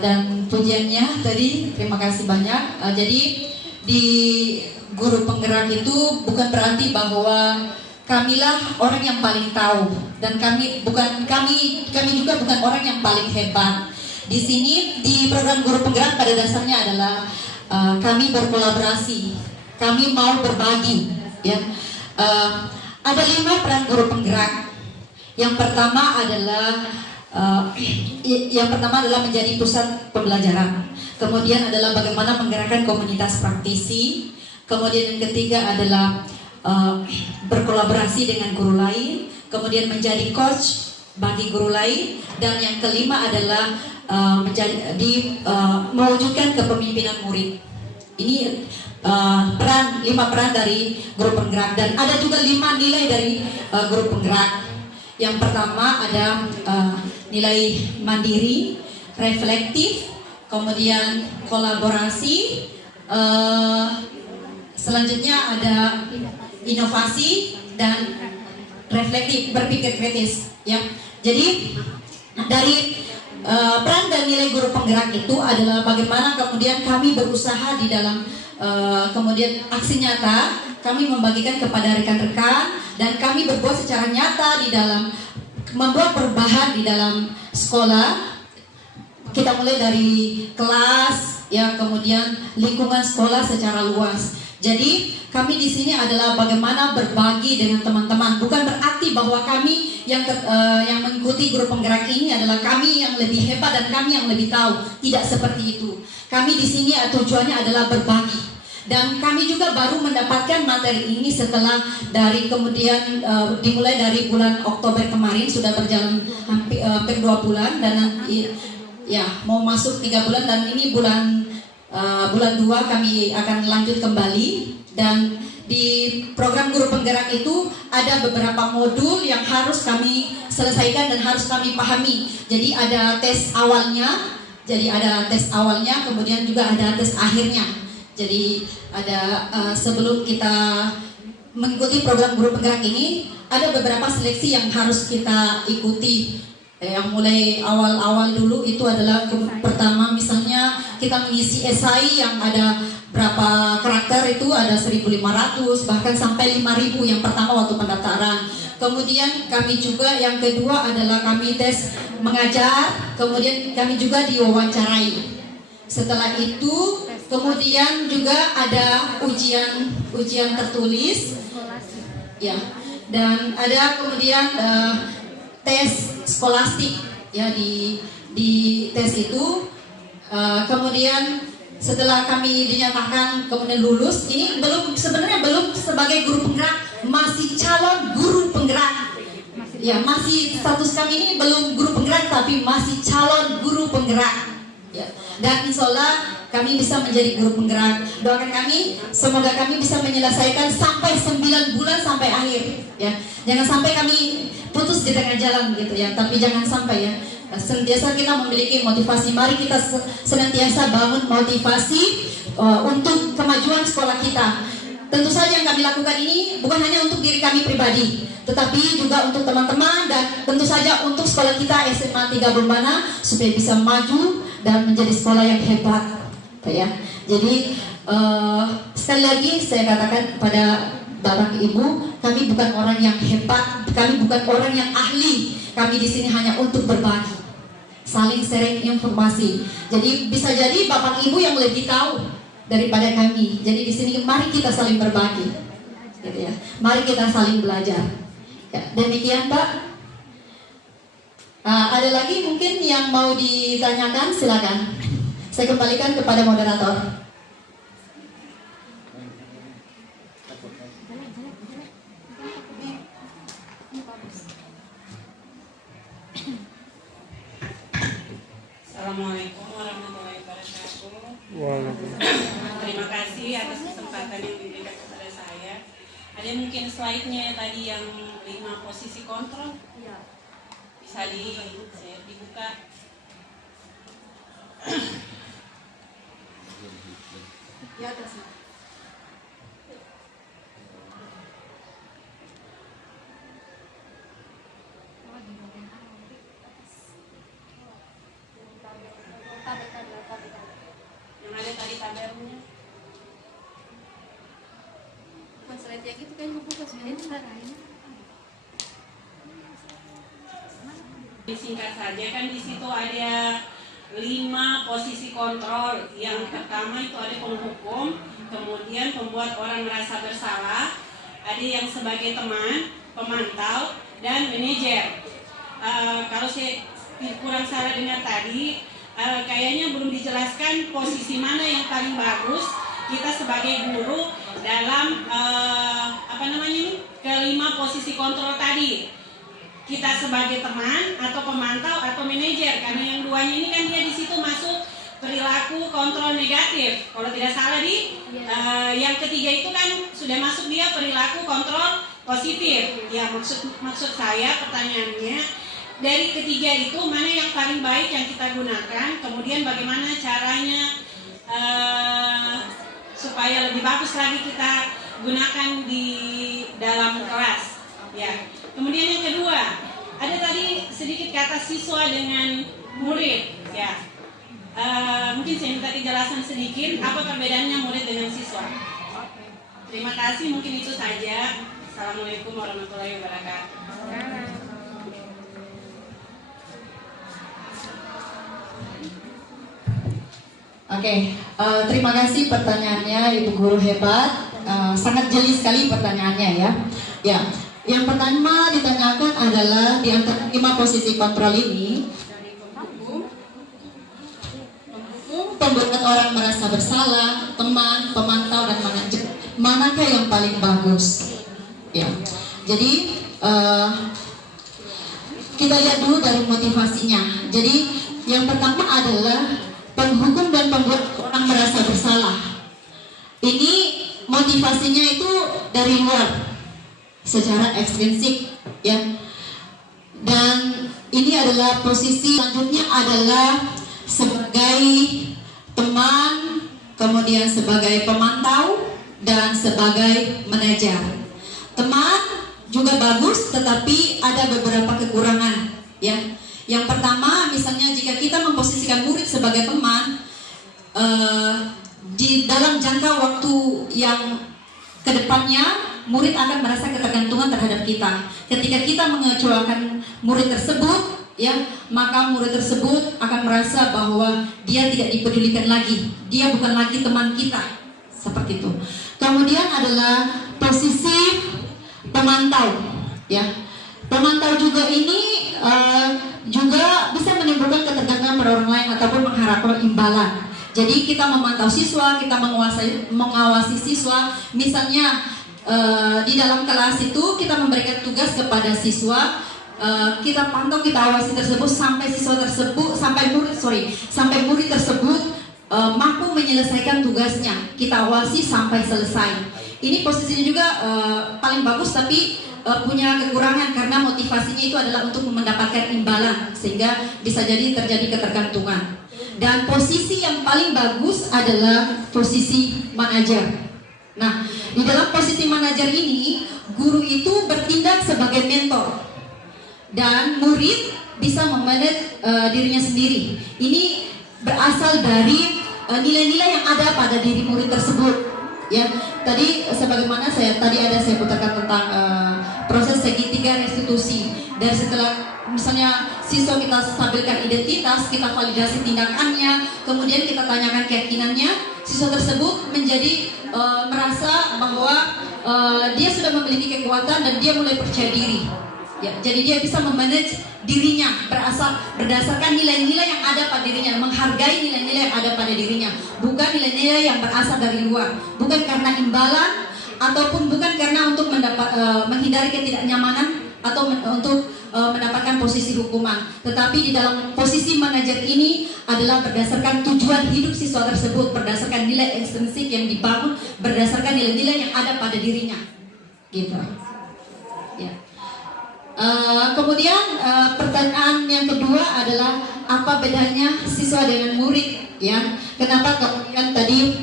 dan pujiannya tadi, terima kasih banyak. Jadi di guru penggerak itu bukan berarti bahwa kamilah orang yang paling tahu dan kami juga bukan orang yang paling hebat. Di sini di program guru penggerak pada dasarnya adalah kami berkolaborasi, kami mau berbagi, ya. Ada 5 peran guru penggerak. Yang pertama adalah menjadi pusat pembelajaran. Kemudian adalah bagaimana menggerakkan komunitas praktisi. Kemudian yang ketiga adalah berkolaborasi dengan guru lain. Kemudian menjadi coach bagi guru lain. Dan yang kelima adalah mewujudkan kepemimpinan murid. Ini 5 peran dari guru penggerak, dan ada juga 5 nilai dari guru penggerak. Yang pertama ada nilai mandiri, reflektif, kemudian kolaborasi, selanjutnya ada inovasi dan reflektif, berpikir kritis, ya. Jadi dari peran dan nilai guru penggerak itu adalah bagaimana kemudian kami berusaha di dalam kemudian aksi nyata, kami membagikan kepada rekan-rekan dan kami berbuat secara nyata di dalam membuat perubahan di dalam sekolah. Kita mulai dari kelas, ya, kemudian lingkungan sekolah secara luas. Jadi kami di sini adalah bagaimana berbagi dengan teman-teman. Bukan berarti bahwa kami yang mengikuti guru penggerak ini adalah kami yang lebih hebat dan kami yang lebih tahu. Tidak seperti itu. Kami di sini tujuannya adalah berbagi. Dan kami juga baru mendapatkan materi ini setelah dari kemudian dimulai dari bulan Oktober kemarin, sudah berjalan hampir 2 bulan dan nanti ya mau masuk 3 bulan, dan ini bulan 2 kami akan lanjut kembali. Dan di program guru penggerak itu ada beberapa modul yang harus kami selesaikan dan harus kami pahami. Jadi ada tes awalnya, kemudian juga ada tes akhirnya. Jadi ada sebelum kita mengikuti program guru penggerak ini ada beberapa seleksi yang harus kita ikuti. Yang mulai awal-awal dulu itu adalah pertama misalnya kita mengisi esai yang ada berapa karakter, itu ada 1.500 bahkan sampai 5.000 yang pertama waktu pendaftaran. Kemudian kami juga yang kedua adalah kami tes mengajar, kemudian kami juga diwawancarai. Setelah itu kemudian juga ada ujian tertulis, ya, dan ada kemudian tes skolastik, ya, di tes itu. Kemudian setelah kami dinyatakan kemudian lulus, ini sebenarnya belum sebagai guru penggerak, masih calon guru penggerak, ya, masih status kami ini belum guru penggerak tapi masih calon guru penggerak, ya. Dan insya Allah kami bisa menjadi guru penggerak. Doakan kami, semoga kami bisa menyelesaikan sampai 9 bulan sampai akhir, ya. Jangan sampai kami putus di tengah jalan gitu, ya. Tapi jangan sampai, ya. Senantiasa kita memiliki motivasi. Mari kita senantiasa bangun motivasi untuk kemajuan sekolah kita. Tentu saja yang kami lakukan ini bukan hanya untuk diri kami pribadi, tetapi juga untuk teman-teman dan tentu saja untuk sekolah kita SMA 3 Bombana supaya bisa maju dan menjadi sekolah yang hebat, ya. Jadi sekali lagi saya katakan kepada Bapak Ibu, kami bukan orang yang hebat, kami bukan orang yang ahli. Kami di sini hanya untuk berbagi, saling sharing informasi. Jadi bisa jadi Bapak Ibu yang lebih tahu daripada kami. Jadi di sini mari kita saling berbagi, gitu, ya. Mari kita saling belajar. Ya, demikian Pak. Ada lagi mungkin yang mau ditanyakan, silakan. Saya kembalikan kepada moderator. Assalamualaikum warahmatullahi wabarakatuh. Terima kasih atas kesempatan yang diberikan kepada saya. Ada mungkin slide-nya tadi yang 5 posisi kontrol. Bisa dibuka. Di atas. Yang ada tadi tabelnya. Bukan slide yang itu kan buku sebenarnya. Disingkat saja, kan di situ ada 5 posisi kontrol. Yang pertama itu ada penghukum, kemudian pembuat orang merasa bersalah, ada yang sebagai teman, pemantau, dan manajer. Kalau saya kurang salah dengar tadi, kayaknya belum dijelaskan posisi mana yang paling bagus kita sebagai guru dalam ke-5 posisi kontrol tadi. Kita sebagai teman atau pemantau atau manajer, karena yang duanya ini kan dia di situ masuk perilaku kontrol negatif. Kalau tidak salah yang ketiga itu kan sudah masuk dia perilaku kontrol positif. Ya, maksud saya pertanyaannya, dari ketiga itu mana yang paling baik yang kita gunakan, kemudian bagaimana caranya supaya lebih bagus lagi kita gunakan di dalam kelas, ya. Kemudian yang kedua, ada tadi sedikit kata kata siswa dengan murid ya. Mungkin saya minta dijelasan sedikit apa perbedaannya murid dengan siswa. Terima kasih, mungkin itu saja. Assalamualaikum warahmatullahi wabarakatuh. Oke, terima kasih pertanyaannya Ibu Guru hebat. Sangat jeli sekali pertanyaannya ya. Ya, yang pertama ditanyakan adalah di antara 5 posisi kontrol ini, pembuat orang merasa bersalah, teman, pemantau, dan manajer, manakah yang paling bagus? Ya, jadi kita lihat dulu dari motivasinya. Jadi yang pertama adalah penghukum dan pembuat orang merasa bersalah. Ini motivasinya itu dari luar, secara ekstrinsik, ya. Dan ini adalah posisi selanjutnya adalah sebagai teman, kemudian sebagai pemantau, dan sebagai manajer. Teman juga bagus, tetapi ada beberapa kekurangan, ya. Yang pertama, misalnya jika kita memposisikan murid sebagai teman, di dalam jangka waktu yang kedepannya, murid akan merasa ketergantungan terhadap kita. Ketika kita mengecewakan murid tersebut, ya, maka murid tersebut akan merasa bahwa dia tidak dipedulikan lagi, dia bukan lagi teman kita, seperti itu. Kemudian adalah posisi pemantau, ya. Pemantau juga ini juga bisa menimbulkan ketergantungan pada orang lain ataupun mengharapkan imbalan. Jadi kita memantau siswa, kita mengawasi siswa. Misalnya di dalam kelas itu kita memberikan tugas kepada siswa, kita pantau, kita awasi tersebut sampai siswa tersebut, sampai murid tersebut mampu menyelesaikan tugasnya. Kita awasi sampai selesai. Ini posisinya juga paling bagus, tapi punya kekurangan karena motivasinya itu adalah untuk mendapatkan imbalan, sehingga bisa jadi terjadi ketergantungan. Dan posisi yang paling bagus adalah posisi manajer. Nah, di dalam posisi manajer ini, guru itu bertindak sebagai mentor dan murid bisa memanage dirinya sendiri. Ini berasal dari nilai-nilai yang ada pada diri murid tersebut. Ya, tadi sebagaimana saya putarkan tentang proses segitiga restitusi. Dari setelah misalnya siswa kita stabilkan identitas, kita validasi tindakannya, kemudian kita tanyakan keyakinannya, siswa tersebut menjadi merasa bahwa dia sudah memiliki kekuatan dan dia mulai percaya diri. Ya, jadi dia bisa memanage dirinya berdasarkan nilai-nilai yang ada pada dirinya, menghargai nilai-nilai yang ada pada dirinya, bukan nilai-nilai yang berasal dari luar, bukan karena imbalan ataupun bukan karena untuk menghindari ketidaknyamanan atau untuk mendapatkan posisi hukuman, tetapi di dalam posisi manajer ini adalah berdasarkan tujuan hidup siswa tersebut, berdasarkan nilai ekstrinsik yang dibangun, berdasarkan nilai-nilai yang ada pada dirinya, gitu. Ya. Kemudian pertanyaan yang kedua adalah apa bedanya siswa dengan murid, ya? Kenapa kemudian tadi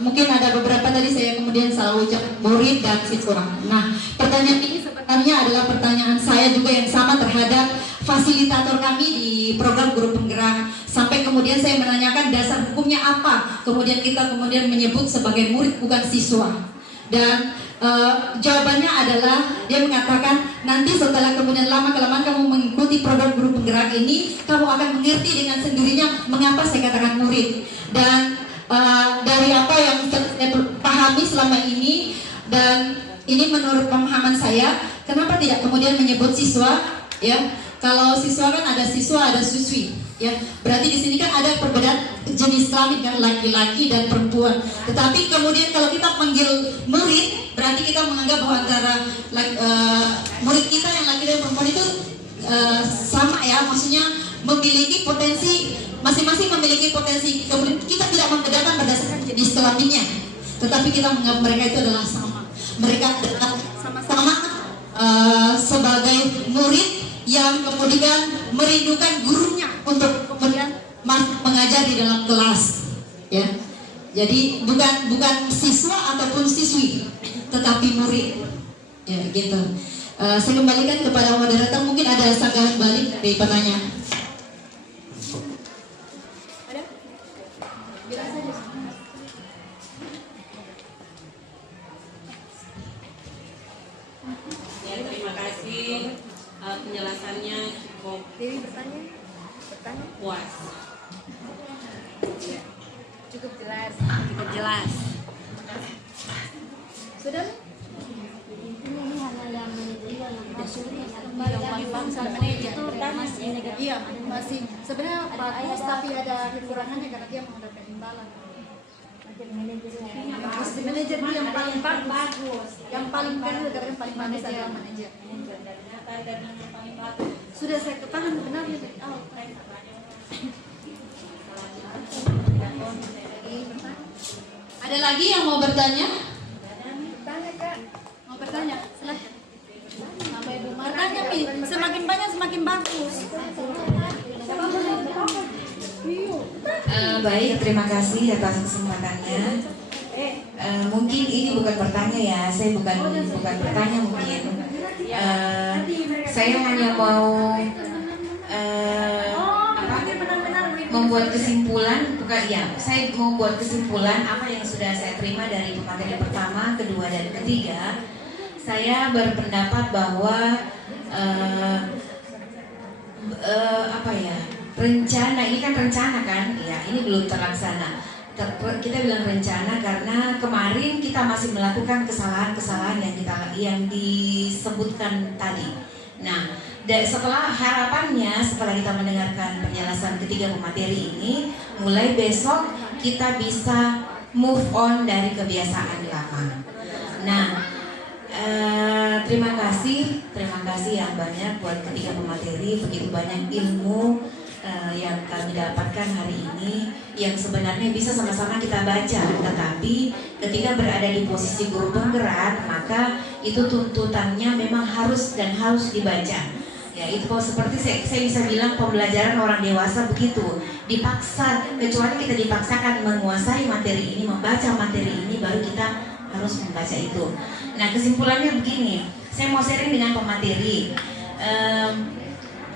mungkin ada beberapa tadi saya kemudian salah ucap murid dan siswa. Nah, pertanyaan ini sebenarnya adalah pertanyaan saya juga yang sama terhadap fasilitator kami di program Guru Penggerak. Sampai kemudian saya menanyakan dasar hukumnya apa, kemudian kita menyebut sebagai murid bukan siswa. Dan jawabannya adalah dia mengatakan nanti setelah kemudian lama-kelamaan kamu mengikuti program Guru Penggerak ini, kamu akan mengerti dengan sendirinya mengapa saya katakan murid. Dan dari apa yang saya pahami selama ini, dan ini menurut pemahaman saya, kenapa tidak kemudian menyebut siswa, ya? Kalau siswa kan ada siswa, ada siswi, ya. Berarti di sini kan ada perbedaan jenis kelamin kan, laki-laki dan perempuan. Tetapi kemudian kalau kita panggil murid, berarti kita menganggap bahwa antara murid kita yang laki dan perempuan itu sama, ya. Maksudnya memiliki potensi, masing-masing memiliki potensi. Kemudian kita tidak membedakan berdasarkan jenis kelaminnya, tetapi kita menganggap mereka itu adalah sama. Mereka adalah sama-sama sebagai murid yang kemudian merindukan gurunya untuk kemudian mengajar di dalam kelas, ya. Jadi bukan siswa ataupun siswi, tetapi murid, ya, gitu. Saya kembalikan kepada moderator, mungkin ada sanggahan balik dari penanya. Ada? Bilang saja. Ya, terima kasih. Penjelasannya cukup Dewi bertanya? puas. Ya. Cukup jelas. Cukup jelas. Sudah? Ini hanya yang manajer yang masuk Yang paling bangsa manajer itu masih negatif. Iya, masih sebenarnya bagus tapi ada kekurangannya karena dia mengharapkan imbalan. Masih manajer itu yang paling bagus. Yang paling perlu karena yang paling bagus adalah manajer. Sudah saya ketahui benarnya dari awal. Ada lagi yang mau bertanya? Bertanya Kak. Mau bertanya? Silahkan. Bertanya Mi, semakin banyak semakin bagus. Baik, terima kasih atas kesempatannya. Mungkin ini bukan bertanya ya, saya bukan bertanya mungkin. Saya hanya mau membuat kesimpulan, bukan ya, saya mau buat kesimpulan apa yang sudah saya terima dari pemateri pertama, kedua dan ketiga. Saya berpendapat bahwa rencana ini kan rencana kan, ya ini belum terlaksana. Kita bilang rencana karena kemarin kita masih melakukan kesalahan-kesalahan yang disebutkan tadi. Nah, setelah harapannya setelah kita mendengarkan penjelasan ketiga pemateri ini, mulai besok kita bisa move on dari kebiasaan lama. Nah, terima kasih yang banyak buat ketiga pemateri, begitu banyak ilmu yang kami dapatkan hari ini yang sebenarnya bisa sama-sama kita baca, tetapi ketika berada di posisi guru penggerak maka itu tuntutannya memang harus dibaca. Ya itu seperti saya bisa bilang pembelajaran orang dewasa begitu, dipaksa, kecuali kita dipaksakan menguasai materi ini, membaca materi ini, baru kita harus membaca itu. Nah kesimpulannya begini, saya mau sharing dengan pemateri.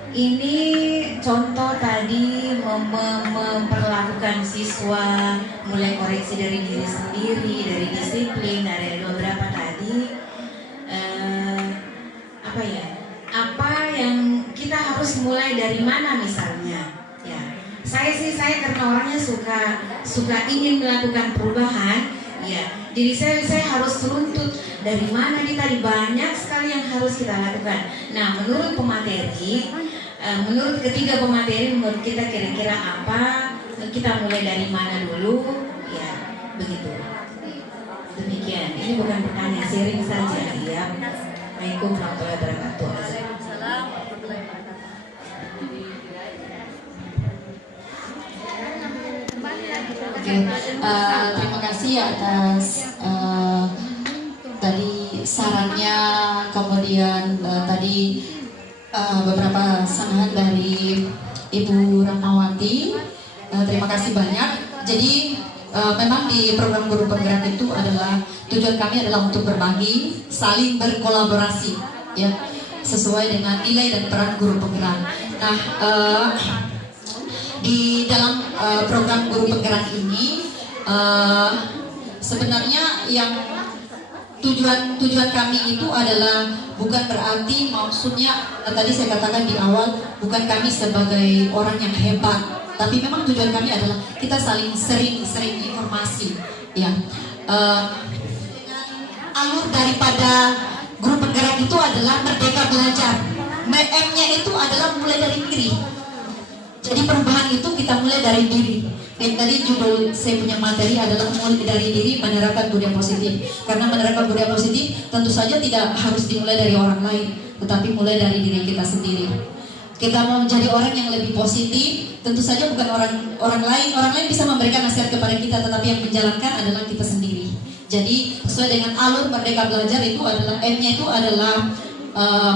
Ini contoh tadi memperlakukan siswa mulai koreksi dari diri sendiri, dari disiplin, dari beberapa tadi. Apa yang kita harus mulai dari mana misalnya? Ya, saya karena orangnya suka ingin melakukan perubahan. Ya, diri saya harus tuntut dari mana nih tadi, banyak sekali yang harus kita lakukan. Nah, menurut pemateri, menurut ketiga pemateri, menurut kita kira-kira apa, kita mulai dari mana dulu, ya begitu. Demikian, ini bukan pertanyaan, sharing saja ya. Assalamualaikum warahmatullahi wabarakatuh. Waalaikumsalam warahmatullahi wabarakatuh. Terima kasih atas tadi sarannya, kemudian tadi beberapa sanggahan dari Ibu Rahmawati. Terima kasih banyak. Jadi memang di program Guru Penggerak itu adalah tujuan kami adalah untuk berbagi, saling berkolaborasi, ya, sesuai dengan nilai dan peran Guru Penggerak. Nah, di dalam program Guru Penggerak ini sebenarnya yang tujuan kami itu adalah bukan berarti maksudnya tadi saya katakan di awal, bukan kami sebagai orang yang hebat, tapi memang tujuan kami adalah kita saling sering informasi, ya. Alur daripada Guru Penggerak itu adalah merdeka belajar. M-nya itu adalah mulai dari diri. Jadi perubahan itu kita mulai dari diri. Dan tadi judul saya punya materi adalah mulai dari diri, menerapkan budaya positif. Karena menerapkan budaya positif tentu saja tidak harus dimulai dari orang lain, tetapi mulai dari diri kita sendiri. Kita mau menjadi orang yang lebih positif, tentu saja bukan orang lain. Orang lain bisa memberikan nasihat kepada kita, tetapi yang menjalankan adalah kita sendiri. Jadi sesuai dengan alur merdeka belajar itu adalah M-nya itu adalah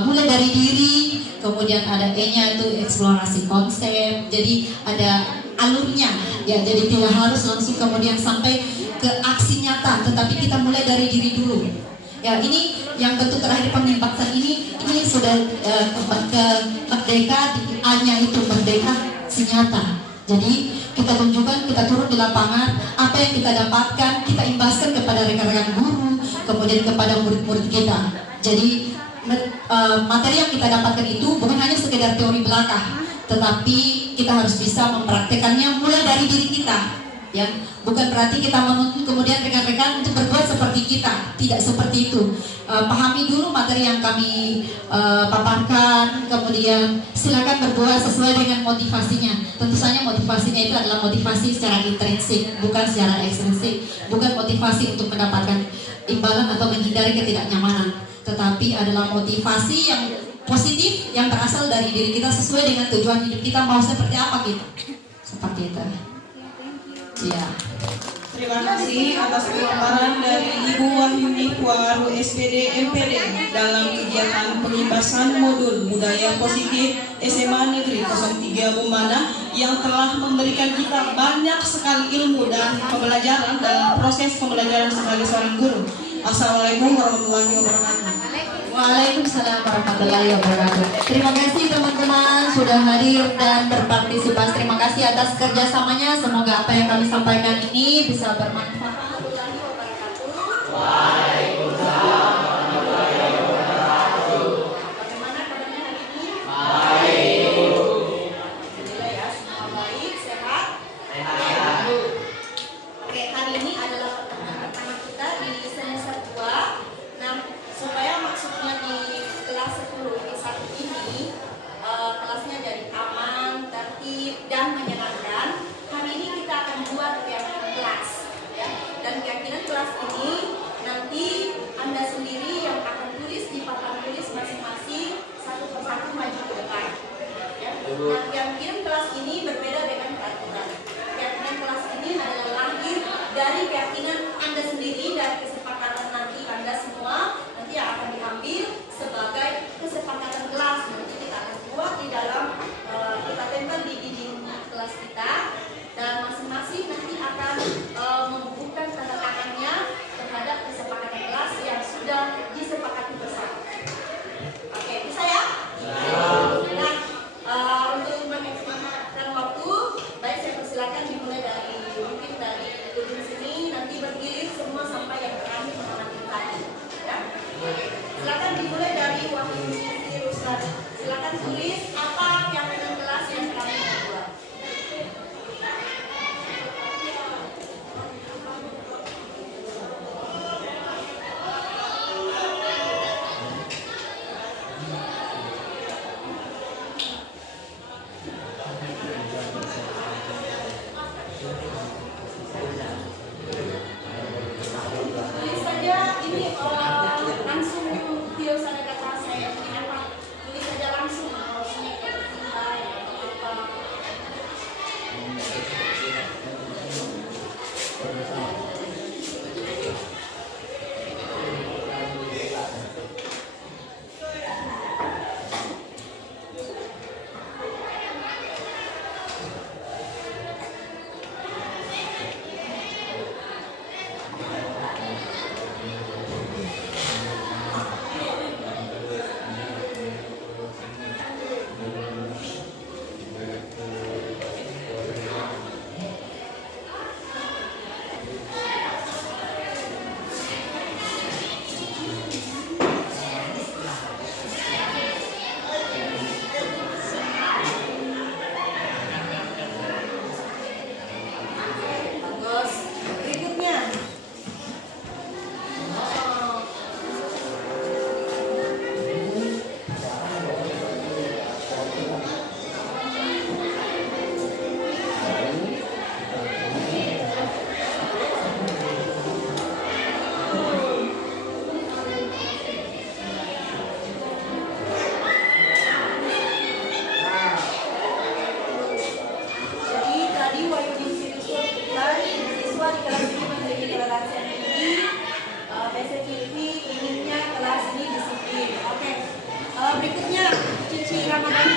mulai dari diri, kemudian ada E-nya itu eksplorasi konsep. Jadi ada alurnya, ya. Jadi tidak harus langsung kemudian sampai ke aksi nyata, tetapi kita mulai dari diri dulu. Ya, ini yang tentu terakhir pengimpaksan ini sudah merdeka, hanya itu merdeka senyata. Jadi kita tunjukkan, kita turun di lapangan, apa yang kita dapatkan, kita imbaskan kepada rekan-rekan guru, kemudian kepada murid-murid kita. Jadi materi yang kita dapatkan itu bukan hanya sekedar teori belaka, tetapi kita harus bisa mempraktekannya mulai dari diri kita. Ya, bukan berarti kita menuntut kemudian rekan-rekan untuk berbuat seperti kita, tidak seperti itu. Pahami dulu materi yang kami paparkan, kemudian silakan berbuat sesuai dengan motivasinya. Tentu saja motivasinya itu adalah motivasi secara intrinsik, bukan secara ekstrinsik, bukan motivasi untuk mendapatkan imbalan atau menghindari ketidaknyamanan, tetapi adalah motivasi yang positif yang berasal dari diri kita sesuai dengan tujuan hidup kita, mau seperti apa kita, seperti itu. Ya. Terima kasih atas pemaparan dari Ibu Wahyuni Puaru SPD MPD dalam kegiatan pengibasan modul Budaya Positif SMA Negeri 03 Bumbana yang telah memberikan kita banyak sekali ilmu dan pembelajaran dalam proses pembelajaran sebagai seorang guru. Assalamualaikum warahmatullahi wabarakatuh. Waalaikumsalam warahmatullahi wabarakatuh. Terima kasih teman-teman sudah hadir dan berpartisipasi. Terima kasih atas kerjasamanya. Semoga apa yang kami sampaikan ini bisa bermanfaat. Waalaikumsalam warahmatullahi wabarakatuh. Bagaimana kabarnya hari ini? Baik. Alhamdulillah ya, semua baik, sehat. Sehat. Oke, hari ini adalah pertemuan pertama kita di semester 2. Nah, supaya maksudnya di kelas 10 I1 ini kelasnya jadi aman, tertib, dan menyenangkan. Hari ini kita akan buat keyakinan kelas, ya. Dan keyakinan kelas ini nanti Anda sendiri yang akan tulis di papan tulis masing-masing satu persatu maju ke depan. Ya. Nah, keyakinan kelas ini berbeda dengan peraturan. Keyakinan kelas ini adalah lahir dari keyakinan Anda sendiri dan kesepakatan nanti Anda semua nanti akan diambil sebagai kesepakatan kelas. Nanti kita akan buat di dalam kita tempel di dinding kelas kita dan masing-masing nanti akan membubuhkan tanda tangannya terhadap kesepakatan kelas yang sudah disepakati bersama. Oke, bisa ya? Nah, untuk memaksimalkan waktu, baik saya persilakan dimulai dari mungkin dari ujung sini nanti bergilir semua sampai yang terakhir mengamati tadi. Ya? Silakan dimulai dari Wahyuni Ruslan. Silakan tulis apa keyakinan kelas yang kami mau buat. Tulis saja ini langsung tidak usah ada kata saya ini apa, tulis saja langsung kalau ini kepentingan atau apa. Bagus. Berikutnya. Jadi tadi Wahyuni siswa di kelas ini memiliki toleransi yang tinggi. BCTV inginnya kelas ini disiplin. Oke. Berikutnya Cici Ramadhani.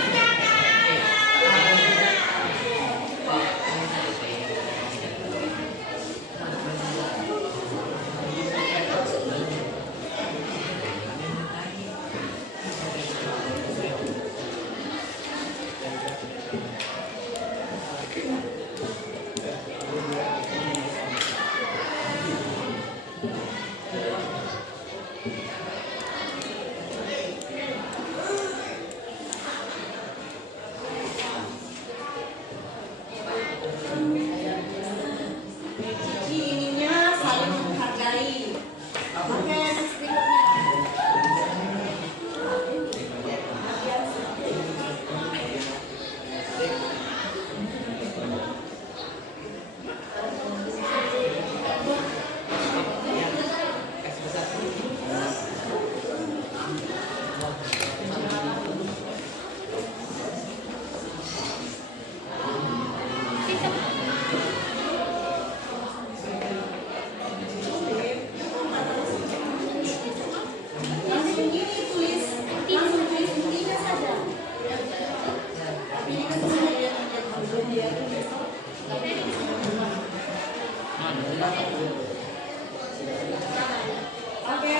Oke,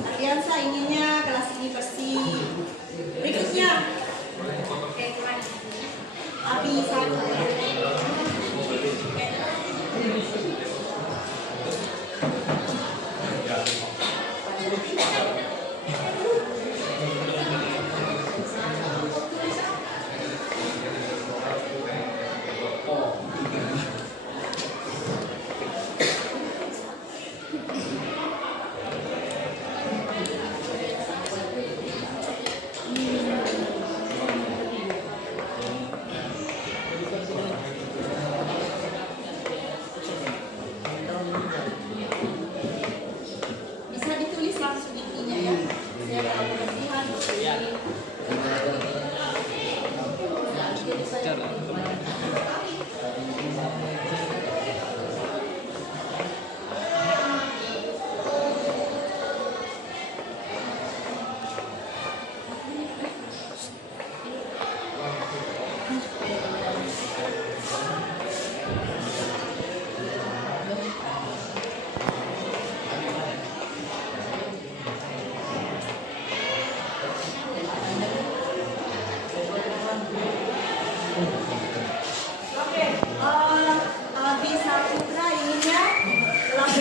Ardiansa inginnya kelas ini bersih. Berikutnya, Abi satu. Bisa ditulis langsung intinya ya. Saya kalau kebersihan. Oke, Abi Saputra inginnya kelas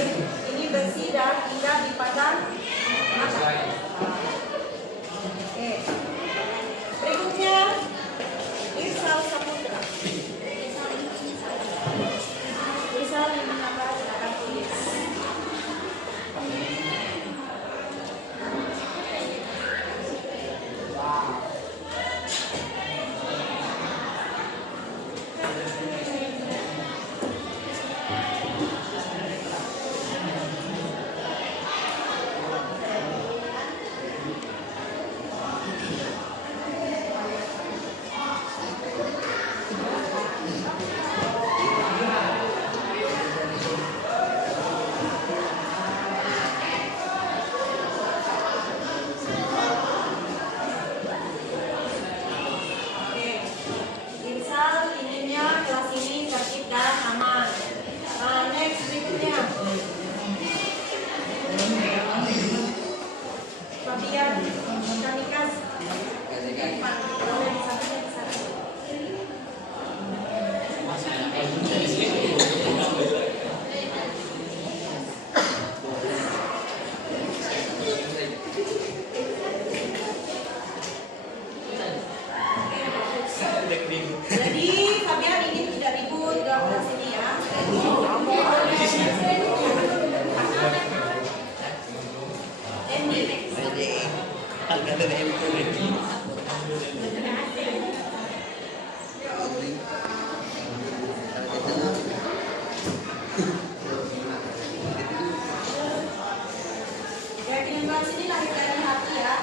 ini bersih dan indah dipandang mata. Oke, berikutnya Irsal Saputra. Irsal ingin apa? Silakan tulis. Irsal inginnya kelas ini tertib dan aman. Next berikutnya Fabian Kanikas. Boleh disatukan ke sana. Jadi Fabian ingin tidak ribut dalam kelas ini ya. Keyakinan kelas ini lahir dari hati ya.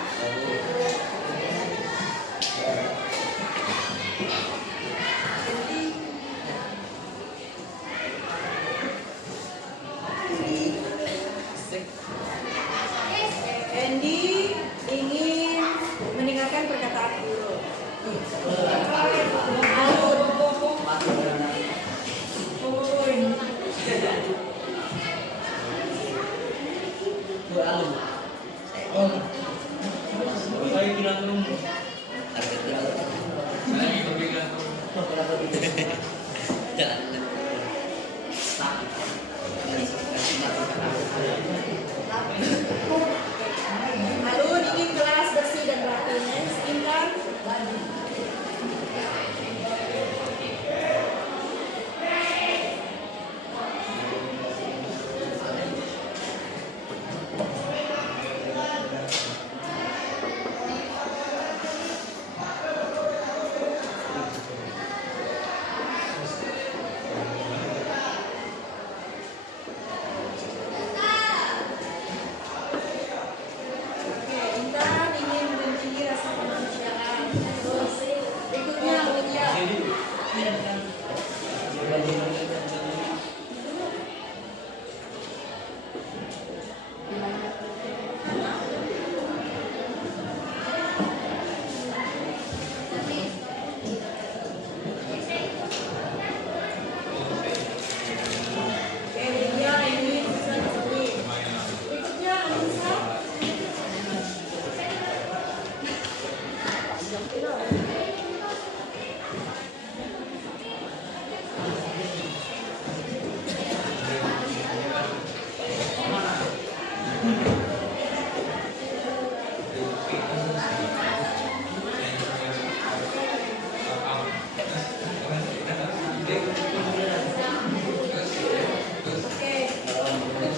Andy ingin meninggalkan perkataan buruk. Lalu ingin kelas bersih dan rapi. Intan.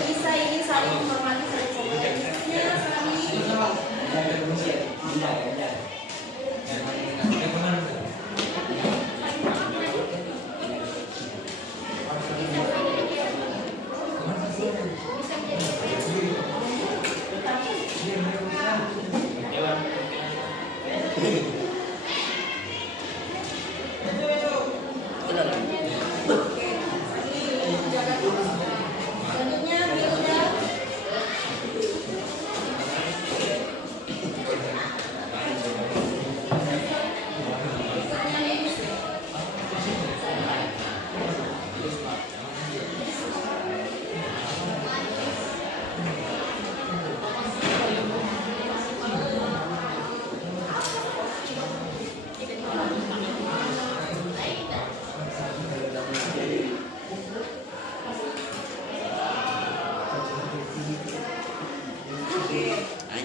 Bisa ini saling menghormati saling kompetensinya selanjutnya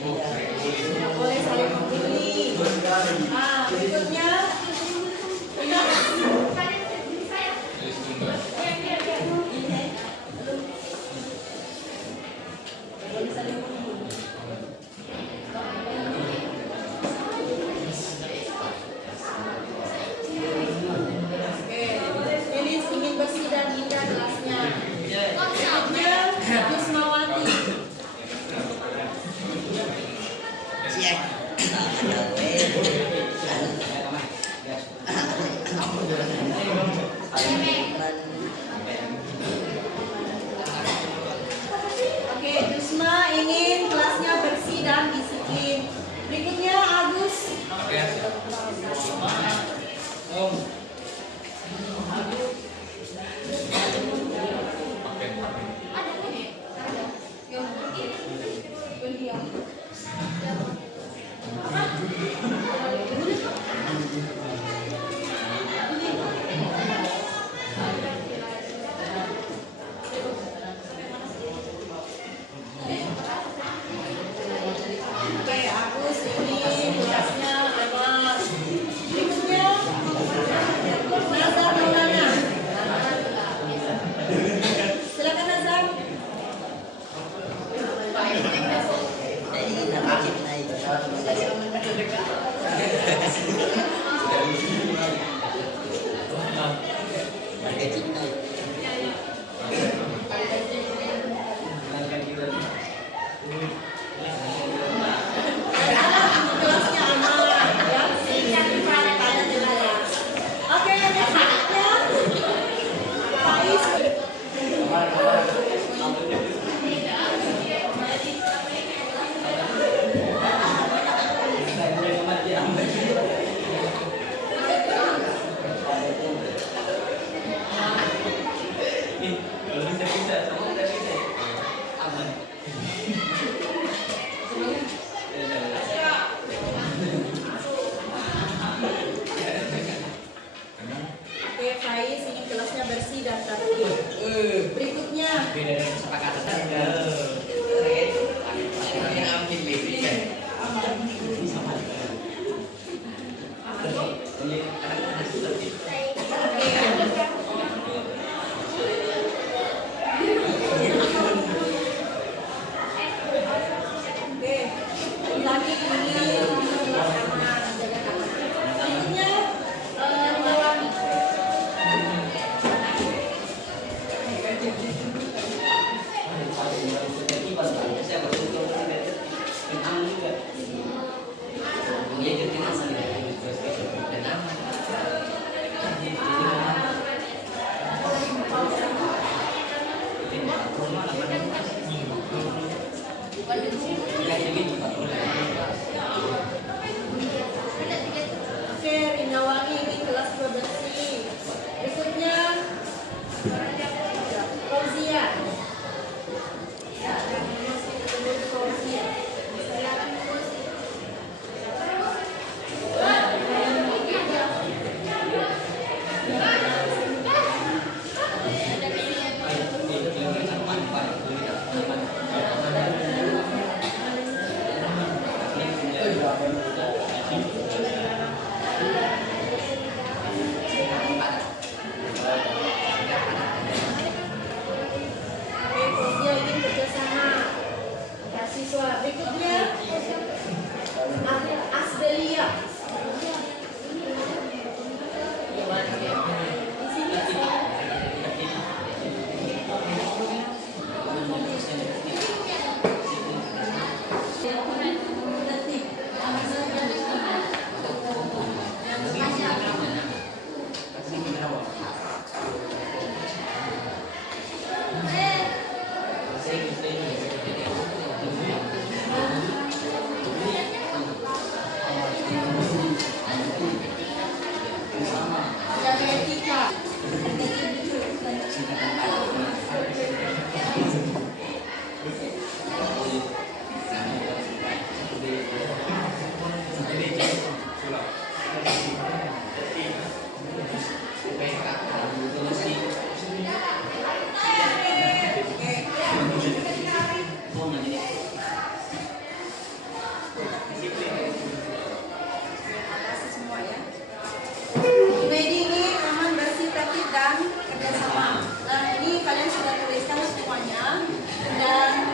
Milda. Boleh saling memilih. Nah, berikutnya ini ingin bersih dan indah gelasnya. Berikutnya Yusmawati. Oke, Yusma ingin kelasnya bersih dan disiplin. Berikutnya Agus. Oke, Agus ini kelasnya aman. Berikutnya Nazar Maulana. Silakan Nazar. Kelasnya aman, ya. Oke, selanjutnya Faiz. Dia ingin kerjasama mahasiswa. Berikutnya Asbelia.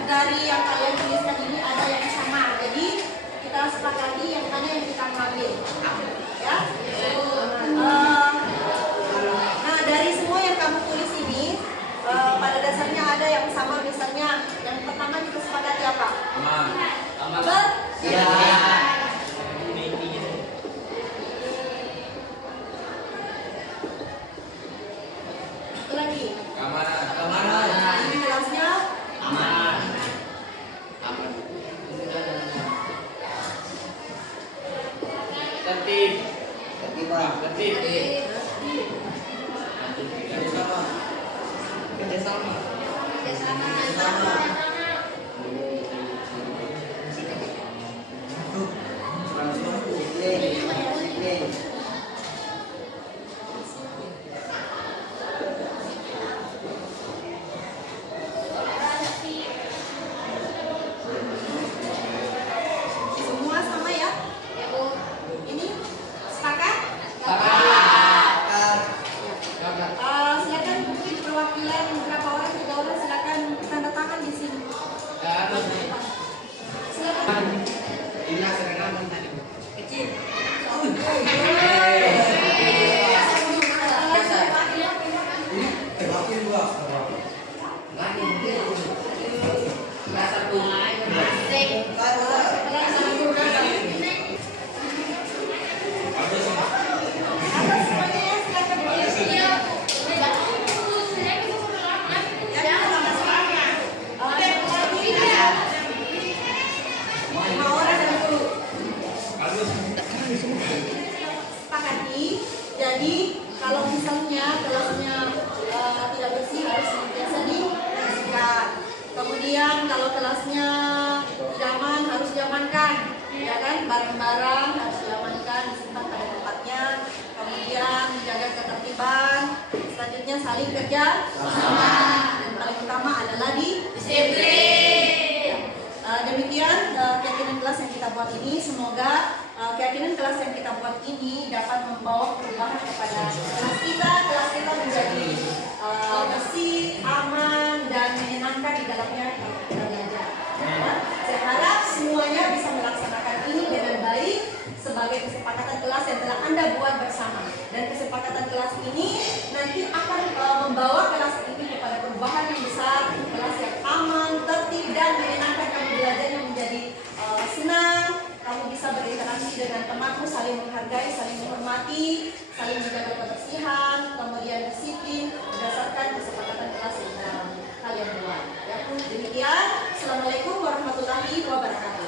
Dari yang kalian tuliskan ini ada yang sama, jadi kita sepakati yang mana yang kita ambil, ya. Nah, dari semua yang kamu tulis ini, pada dasarnya ada yang sama, misalnya yang pertama kita sepakati apa? Betul? Ya. Satu lagi. Nah, ini kelasnya aman. Tertib. Kerjasama. Semua sama ya? Ini sepakat? Silakan mungkin perwakilan beberapa orang, 3 orang, silakan tanda tangan di sini. Silakan. Kecil. Sepakati. Jadi kalau misalnya kelasnya tidak bersih harus senantiasa dibersihkan. Kemudian kalau kelasnya tidak aman harus diamankan, ya kan? Barang-barang harus diamankan, disimpan pada tempatnya. Kemudian menjaga ketertiban. Selanjutnya saling kerja sama. Dan paling utama adalah disiplin. Demikian keyakinan kelas yang kita buat ini. Semoga keyakinan kelas yang kita buat ini dapat membawa perubahan kepada kelas kita. Kelas kita menjadi bersih, aman, dan menyenangkan di dalamnya kita belajar. Saya harap semuanya bisa melaksanakan ini dengan baik sebagai kesepakatan kelas yang telah Anda buat bersama. Dan kesepakatan kelas ini nanti akan membawa kelas ini kepada perubahan yang besar, kelas yang aman, tertib, dan menyenangkan. Kamu belajarnya menjadi senang, kamu bisa berinteraksi dengan temanmu, saling menghargai, saling menghormati, saling menjaga kebersihan, kemudian disiplin berdasarkan kesepakatan kelas yang kalian buat. Ya, demikian. Assalamualaikum warahmatullahi wabarakatuh.